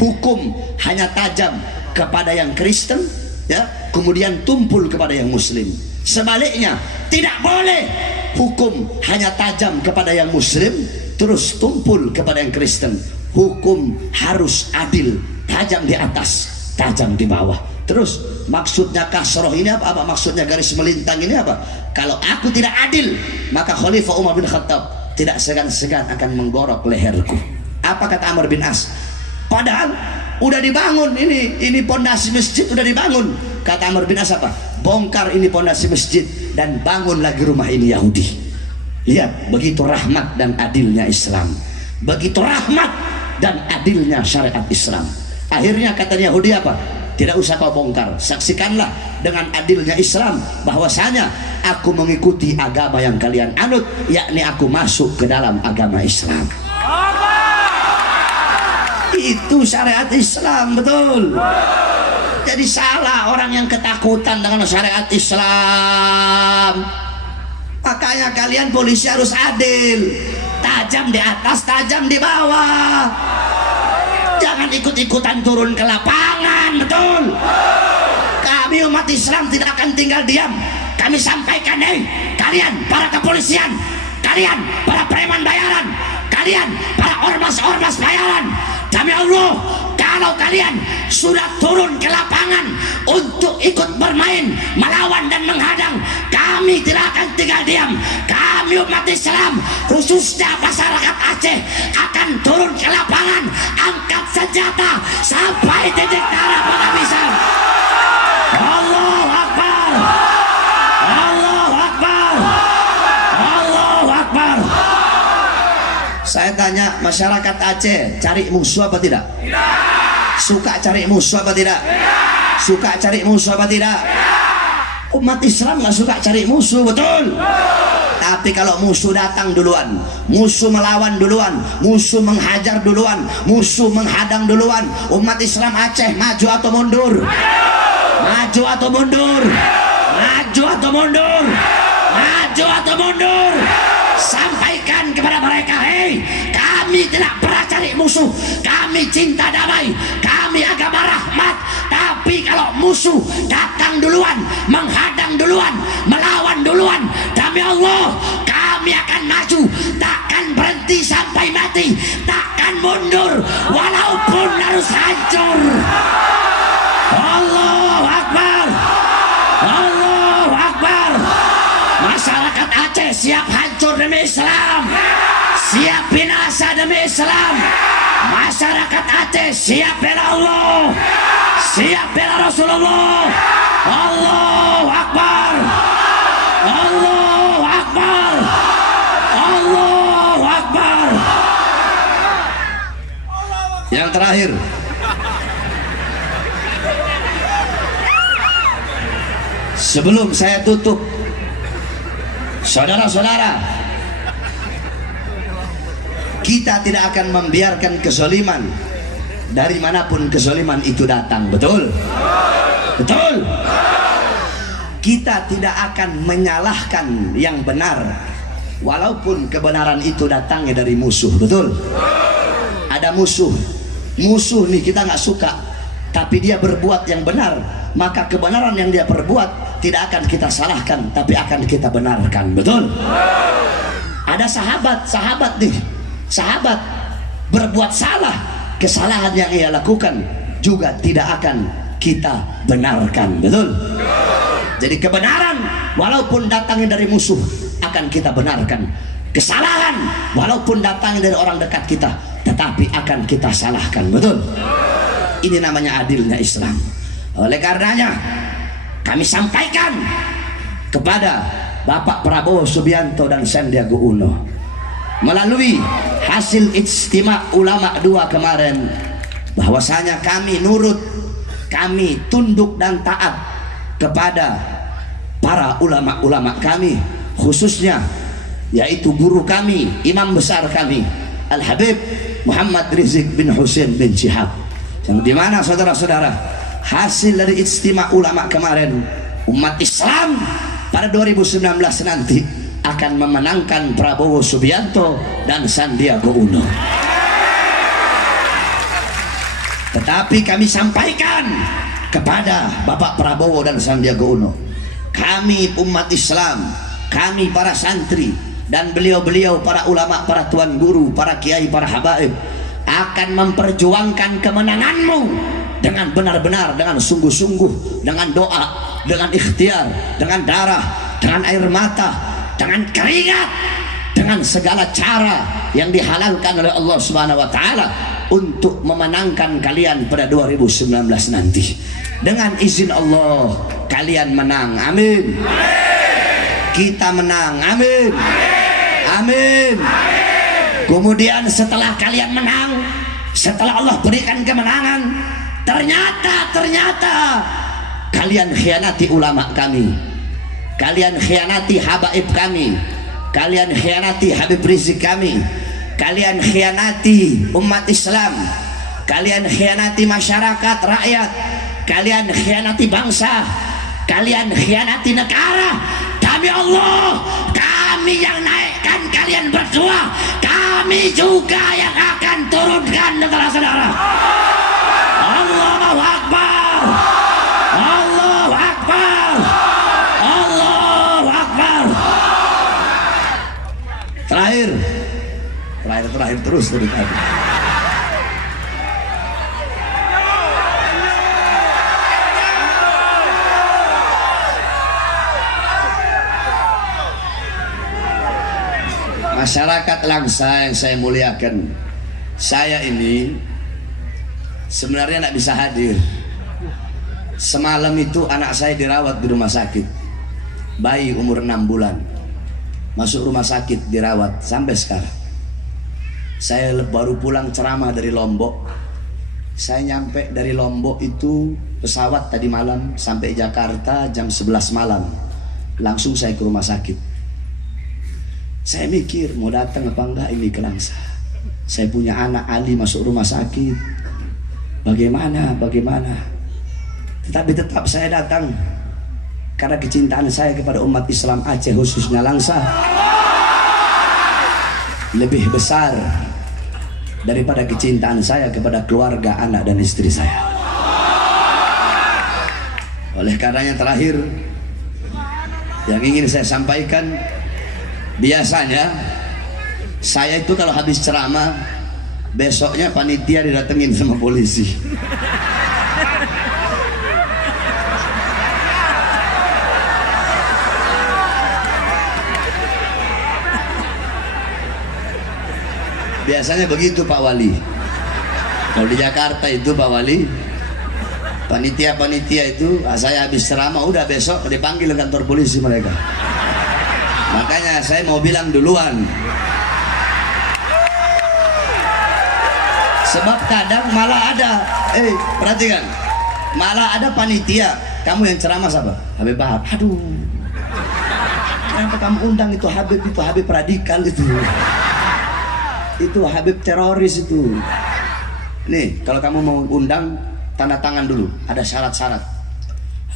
hukum hanya tajam kepada yang Kristen, ya, kemudian tumpul kepada yang Muslim. Sebaliknya, tidak boleh hukum hanya tajam kepada yang Muslim terus tumpul kepada yang Kristen. Hukum harus adil, tajam di atas, tajam di bawah. Terus maksudnya kasroh ini apa? Apa maksudnya garis melintang ini apa? Kalau aku tidak adil, maka Khalifah Umar bin Khattab tidak segan-segan akan menggorok leherku. Apa kata Amr bin As? Padahal udah dibangun ini pondasi masjid udah dibangun. Kata Amr bin As apa? Bongkar ini pondasi masjid dan bangun lagi rumah ini Yahudi. Lihat begitu rahmat dan adilnya Islam, begitu rahmat dan adilnya syariat Islam. Akhirnya kata Yahudi apa? Tidak usah kau bongkar, saksikanlah dengan adilnya Islam bahwasanya aku mengikuti agama yang kalian anut, yakni aku masuk ke dalam agama Islam. Itu syariat Islam, betul. Jadi salah orang yang ketakutan dengan syariat Islam. Makanya kalian polisi harus adil, tajam di atas, tajam di bawah. Jangan ikut-ikutan turun ke lapangan, betul. Kami umat Islam tidak akan tinggal diam. Kami sampaikan, kalian para kepolisian, kalian para preman bayaran, kalian para ormas-ormas bayaran, demi Allah, kalau kalian sudah turun ke lapangan untuk ikut bermain, melawan dan menghadang, kami tidak akan tinggal diam. Kami umat Islam, khususnya masyarakat Aceh, akan turun ke lapangan, angkat senjata sampai titik darah penghabisan. Allahu Akbar, Allahu Akbar, Allahu Akbar. Saya tanya masyarakat Aceh, cari musuh apa tidak? Tidak. Suka cari musuh apa tidak? Tidak. Suka cari musuh apa tidak? Tidak. Umat Islam nggak suka cari musuh, betul? Tapi kalau musuh datang duluan, musuh melawan duluan, musuh menghajar duluan, musuh menghadang duluan, umat Islam Aceh maju atau mundur? Maju atau mundur? Maju atau mundur? Maju atau mundur? Sampaikan kepada mereka, kami tidak pernah cari musuh, kami cinta damai, kami agama rahmat. Tapi kalau musuh datang duluan, menghadang duluan, melawan duluan, demi Allah kami akan maju, takkan berhenti sampai mati, takkan mundur walaupun harus hancur. Allahu Akbar, Allahu Akbar. Masyarakat Aceh siap hancur demi Islam, siap binasa demi Islam. Masyarakat Aceh siap bela Allah, siap bela Rasulullah. Allahu Akbar, Allahu Akbar, Allahu Akbar. Yang terakhir, sebelum saya tutup, saudara-saudara, kita tidak akan membiarkan kezaliman dari manapun kezaliman itu datang, betul? Betul? Kita tidak akan menyalahkan yang benar walaupun kebenaran itu datangnya dari musuh, betul? Ada musuh nih kita nggak suka, tapi dia berbuat yang benar, maka kebenaran yang dia perbuat tidak akan kita salahkan, tapi akan kita benarkan, betul? Ada sahabat nih, sahabat berbuat salah, kesalahan yang ia lakukan juga tidak akan kita benarkan, betul? Jadi kebenaran walaupun datangnya dari musuh akan kita benarkan, kesalahan walaupun datangnya dari orang dekat kita tetapi akan kita salahkan, betul? Ini namanya adilnya Islam. Oleh karenanya kami sampaikan kepada Bapak Prabowo Subianto dan Sandiaga Uno, melalui hasil ijtima ulama 2 kemarin, bahwasanya kami nurut, kami tunduk dan taat kepada para ulama-ulama kami, khususnya yaitu guru kami, imam besar kami Al-Habib Muhammad Rizik bin Husain bin Syihab, yang dimana saudara-saudara, hasil dari ijtima ulama kemarin, umat Islam pada 2019 nanti akan memenangkan Prabowo Subianto dan Sandiaga Uno. Tetapi kami sampaikan kepada Bapak Prabowo dan Sandiaga Uno, kami umat Islam, kami para santri dan beliau-beliau para ulama, para tuan guru, para kiai, para habaib akan memperjuangkan kemenanganmu dengan benar-benar, dengan sungguh-sungguh, dengan doa, dengan ikhtiar, dengan darah, dengan air mata, dengan keringat, dengan segala cara yang dihalalkan oleh Allah Subhanahu wa taala untuk memenangkan kalian pada 2019 nanti. Dengan izin Allah kalian menang, amin. Kita menang, amin. Amin. Kemudian setelah kalian menang, setelah Allah berikan kemenangan, ternyata kalian khianati ulama kami, kalian khianati habaib kami, kalian khianati Habib Rizik kami, kalian khianati umat Islam, kalian khianati masyarakat rakyat, kalian khianati bangsa, kalian khianati negara. Demi Allah, kami yang naikkan kalian berdua, kami juga yang akan turunkan, saudara-saudara. Allahu Akbar, Allahu Akbar, Allahu Akbar. Terakhir terus dari tadi. Masyarakat Langsa yang saya muliakan, saya ini sebenarnya tidak bisa hadir. Semalam itu anak saya dirawat di rumah sakit, bayi umur 6 bulan, masuk rumah sakit dirawat sampai sekarang. Saya baru pulang ceramah dari Lombok. Saya nyampe dari Lombok itu pesawat tadi malam sampai Jakarta jam 11 malam, langsung saya ke rumah sakit. Saya mikir mau datang apa enggak ini ke Langsa. Saya punya anak Ali masuk rumah sakit, bagaimana. Tetapi tetap saya datang karena kecintaan saya kepada umat Islam Aceh, khususnya Langsa, lebih besar daripada kecintaan saya kepada keluarga, anak dan istri saya. Oleh karenanya terakhir yang ingin saya sampaikan, biasanya saya itu kalau habis ceramah besoknya panitia didatengin sama polisi. Biasanya begitu Pak Wali. Kalau di Jakarta itu Pak Wali, panitia itu saya habis ceramah udah besok dipanggil ke kantor polisi mereka. Makanya saya mau bilang duluan, sebab kadang malah ada, perhatikan, malah ada panitia, kamu yang ceramah siapa? Habib Bahar. Aduh, kenapa kamu undang itu Habib radikal itu Habib teroris itu. Nih, kalau kamu mau undang, tanda tangan dulu, ada syarat-syarat.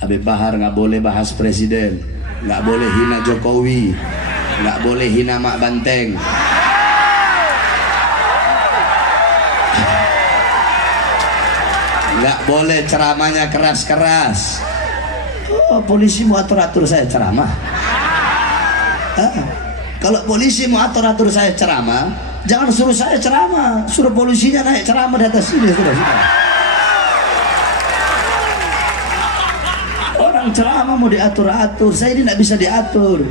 Habib Bahar nggak boleh bahas presiden, nggak boleh hina Jokowi, nggak boleh hina Mak Banteng, nggak boleh ceramahnya keras-keras. Oh, polisi mau atur-atur saya ceramah? Kalau polisi mau atur-atur saya ceramah, jangan suruh saya ceramah, suruh polisinya naik ceramah di atas sini, sudah. Orang ceramah mau diatur-atur, saya ini tidak bisa diatur.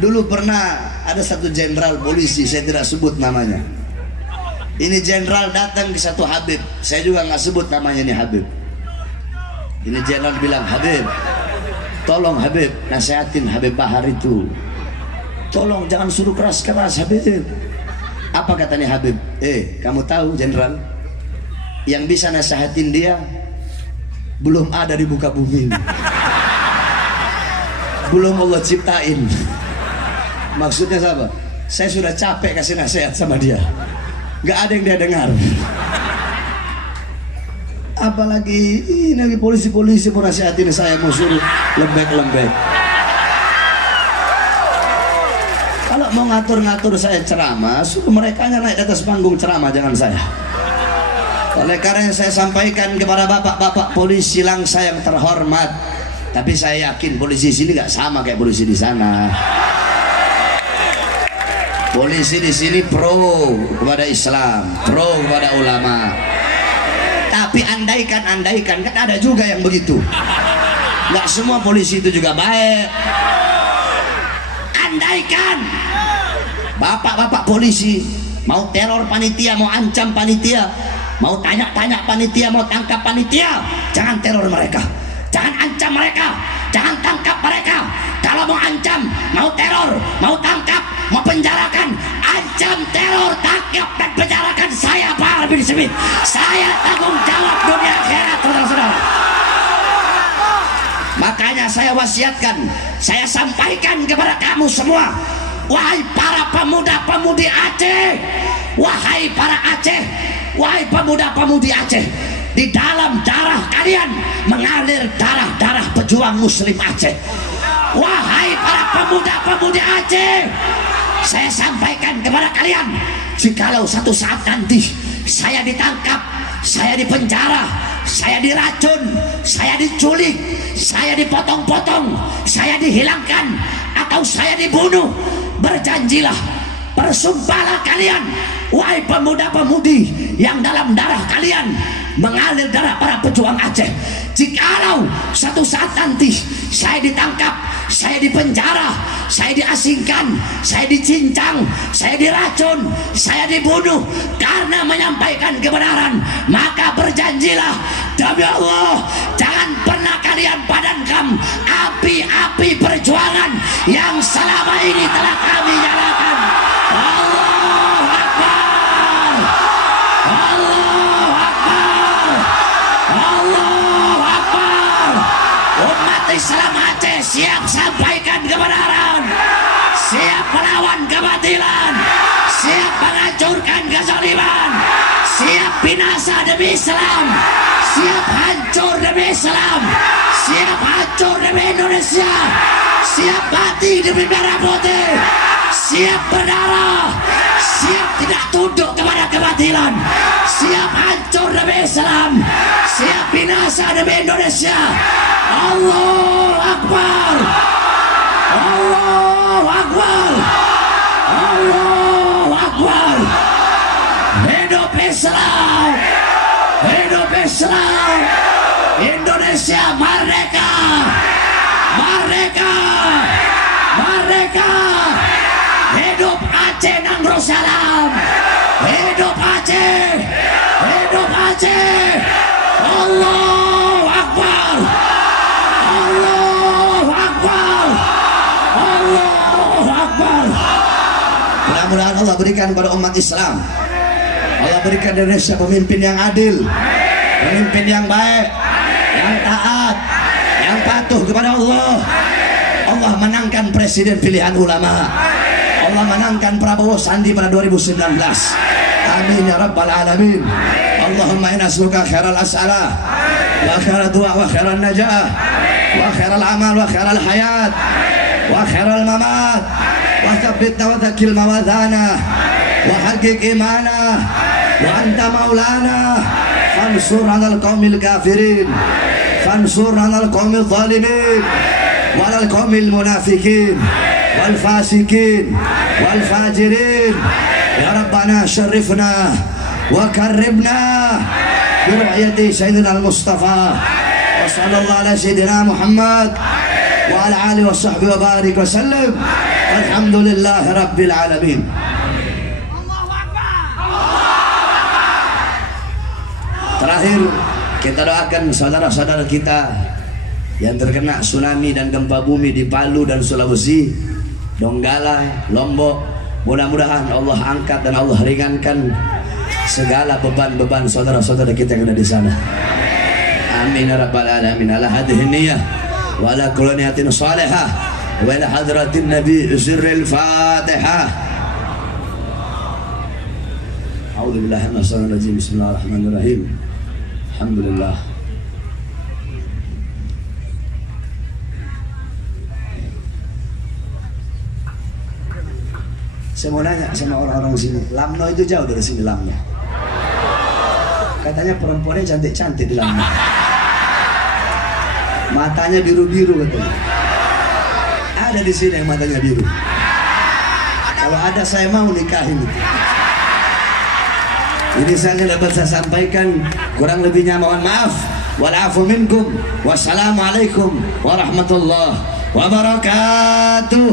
Dulu pernah ada satu jenderal polisi, saya tidak sebut namanya. Ini jenderal datang ke satu Habib, saya juga nggak sebut namanya ini Habib. Ini jenderal bilang, Habib, tolong Habib nasihatin Habib Bahar itu. tolong jangan suruh keras-keras Habib. Apa katanya Habib? Kamu tahu jenderal, yang bisa nasihatin dia belum ada di muka bumi, belum Allah ciptain. Maksudnya apa? Saya sudah capek kasih nasihat sama dia, nggak ada yang dia dengar. Apalagi ini polisi-polisi mau nasihatin saya, mau suruh lembek-lembek. Kalau mau ngatur-ngatur saya ceramah, suruh mereka naik di atas panggung ceramah, jangan saya. Oleh karena saya sampaikan kepada bapak-bapak polisi langsa yang terhormat, tapi saya yakin polisi sini nggak sama kayak polisi di sana. Polisi di sini pro kepada Islam, pro kepada ulama. Tapi andaikan kan ada juga yang begitu. Nggak semua polisi itu juga baik. Andaikan bapak-bapak polisi mau teror panitia, mau ancam panitia, mau tanya-tanya panitia, mau tangkap panitia, jangan teror mereka, jangan ancam mereka, jangan tangkap mereka. Kalau mau ancam, mau teror, mau tangkap, mau penjarakan, ancam, teror, tangkap dan penjarakan, saya Pak bin Smith, saya tanggung jawab dunia akhirat, saudara-saudara. Makanya saya wasiatkan, saya sampaikan kepada kamu semua, wahai para pemuda-pemudi Aceh, wahai para Aceh, wahai pemuda-pemudi Aceh, di dalam darah kalian mengalir darah-darah pejuang muslim Aceh. Wahai para pemuda-pemudi Aceh, saya sampaikan kepada kalian, jikalau satu saat nanti saya ditangkap, saya dipenjara, saya diracun, saya diculik, saya dipotong-potong, saya dihilangkan, atau saya dibunuh, berjanjilah, bersumpahlah kalian, wahai pemuda-pemudi yang dalam darah kalian mengalir darah para pejuang Aceh, jikalau satu saat nanti saya ditangkap, saya dipenjara, saya diasingkan, saya dicincang, saya diracun, saya dibunuh karena menyampaikan kebenaran, maka berjanjilah demi Allah, jangan pernah kalian padamkan api-api perjuangan yang selama ini telah kami nyalakan. Allahu Akbar, Allahu Akbar, Allahu Akbar. Umat Islam Aceh siap sampaikan kebenaran, siap melawan kebatilan, siap menghancurkan kezaliman, siap binasa demi Islam, siap hancur demi Islam, siap hancur demi Indonesia, siap mati demi merah putih, siap berdarah, siap tidak tunduk kepada kebatilan, siap hancur demi Islam, siap binasa demi Indonesia. Allahu Akbar, Allahu Akbar, Allahu Akbar. Hidup Islam, hidup Islam, Indonesia merdeka, merdeka, merdeka. Hidup Aceh dan Darussalam, hidup Aceh, hidup Aceh. Allahu Akbar, Allahu Akbar, Allahu Akbar. Mudah-mudahan Allah berikan kepada umat Islam, Allah berikan Indonesia pemimpin yang adil, pemimpin yang baik, yang taat, yang patuh kepada Allah. Allah menangkan presiden pilihan ulama, Allah menangkan Prabowo Sandi pada 2019. Amin ya rabbal alamin. Allahumma inna nas'aluka khairal as'alah wa khairal du'a wa khairal najah wa khairal amal wa khairal hayat wa khairal mamat wa thabbitna wa thakil mawadhana wa haqiq imana wa anta maulana fansur 'alal qaumil kafirin, fansur 'alal qaumil zalimin wa 'alal qaumil munafiqin wal fasikin wal fajirin. Ya Rabbana syarifna wa karribna bi ru'yati sayyidina al-Mustafa wa sallallahu ala sayyidina Muhammad wa ala alihi wa sahbihi wa barik wa sallam. Alhamdulillah rabbil alamin. Terakhir kita doakan saudara-saudara kita yang terkena tsunami dan gempa bumi di Palu dan Sulawesi, Donggala, Lombok. Mudah-mudahan Allah angkat dan Allah ringankan segala beban-beban saudara-saudara kita yang ada di sana. Amin ya rabbal alamin. Ala hadhihi niyyah wa ala kulli niyatin salihah wa ila hadratin nabi sirril fatihah. A'udzu billahi minasyaitonir rajim. Bismillahirrahmanirrahim. Alhamdulillah. Saya mau nanya sama orang-orang sini, Lamno itu jauh dari sini Lamno. Katanya perempuannya cantik-cantik di Lamno. Matanya biru-biru katanya. Ada di sini yang matanya biru. Kalau ada saya mau nikahin itu. Ini saya dapat saya sampaikan, kurang lebihnya mohon maaf. Walafu minkum. Wassalamualaikum warahmatullahi wabarakatuh.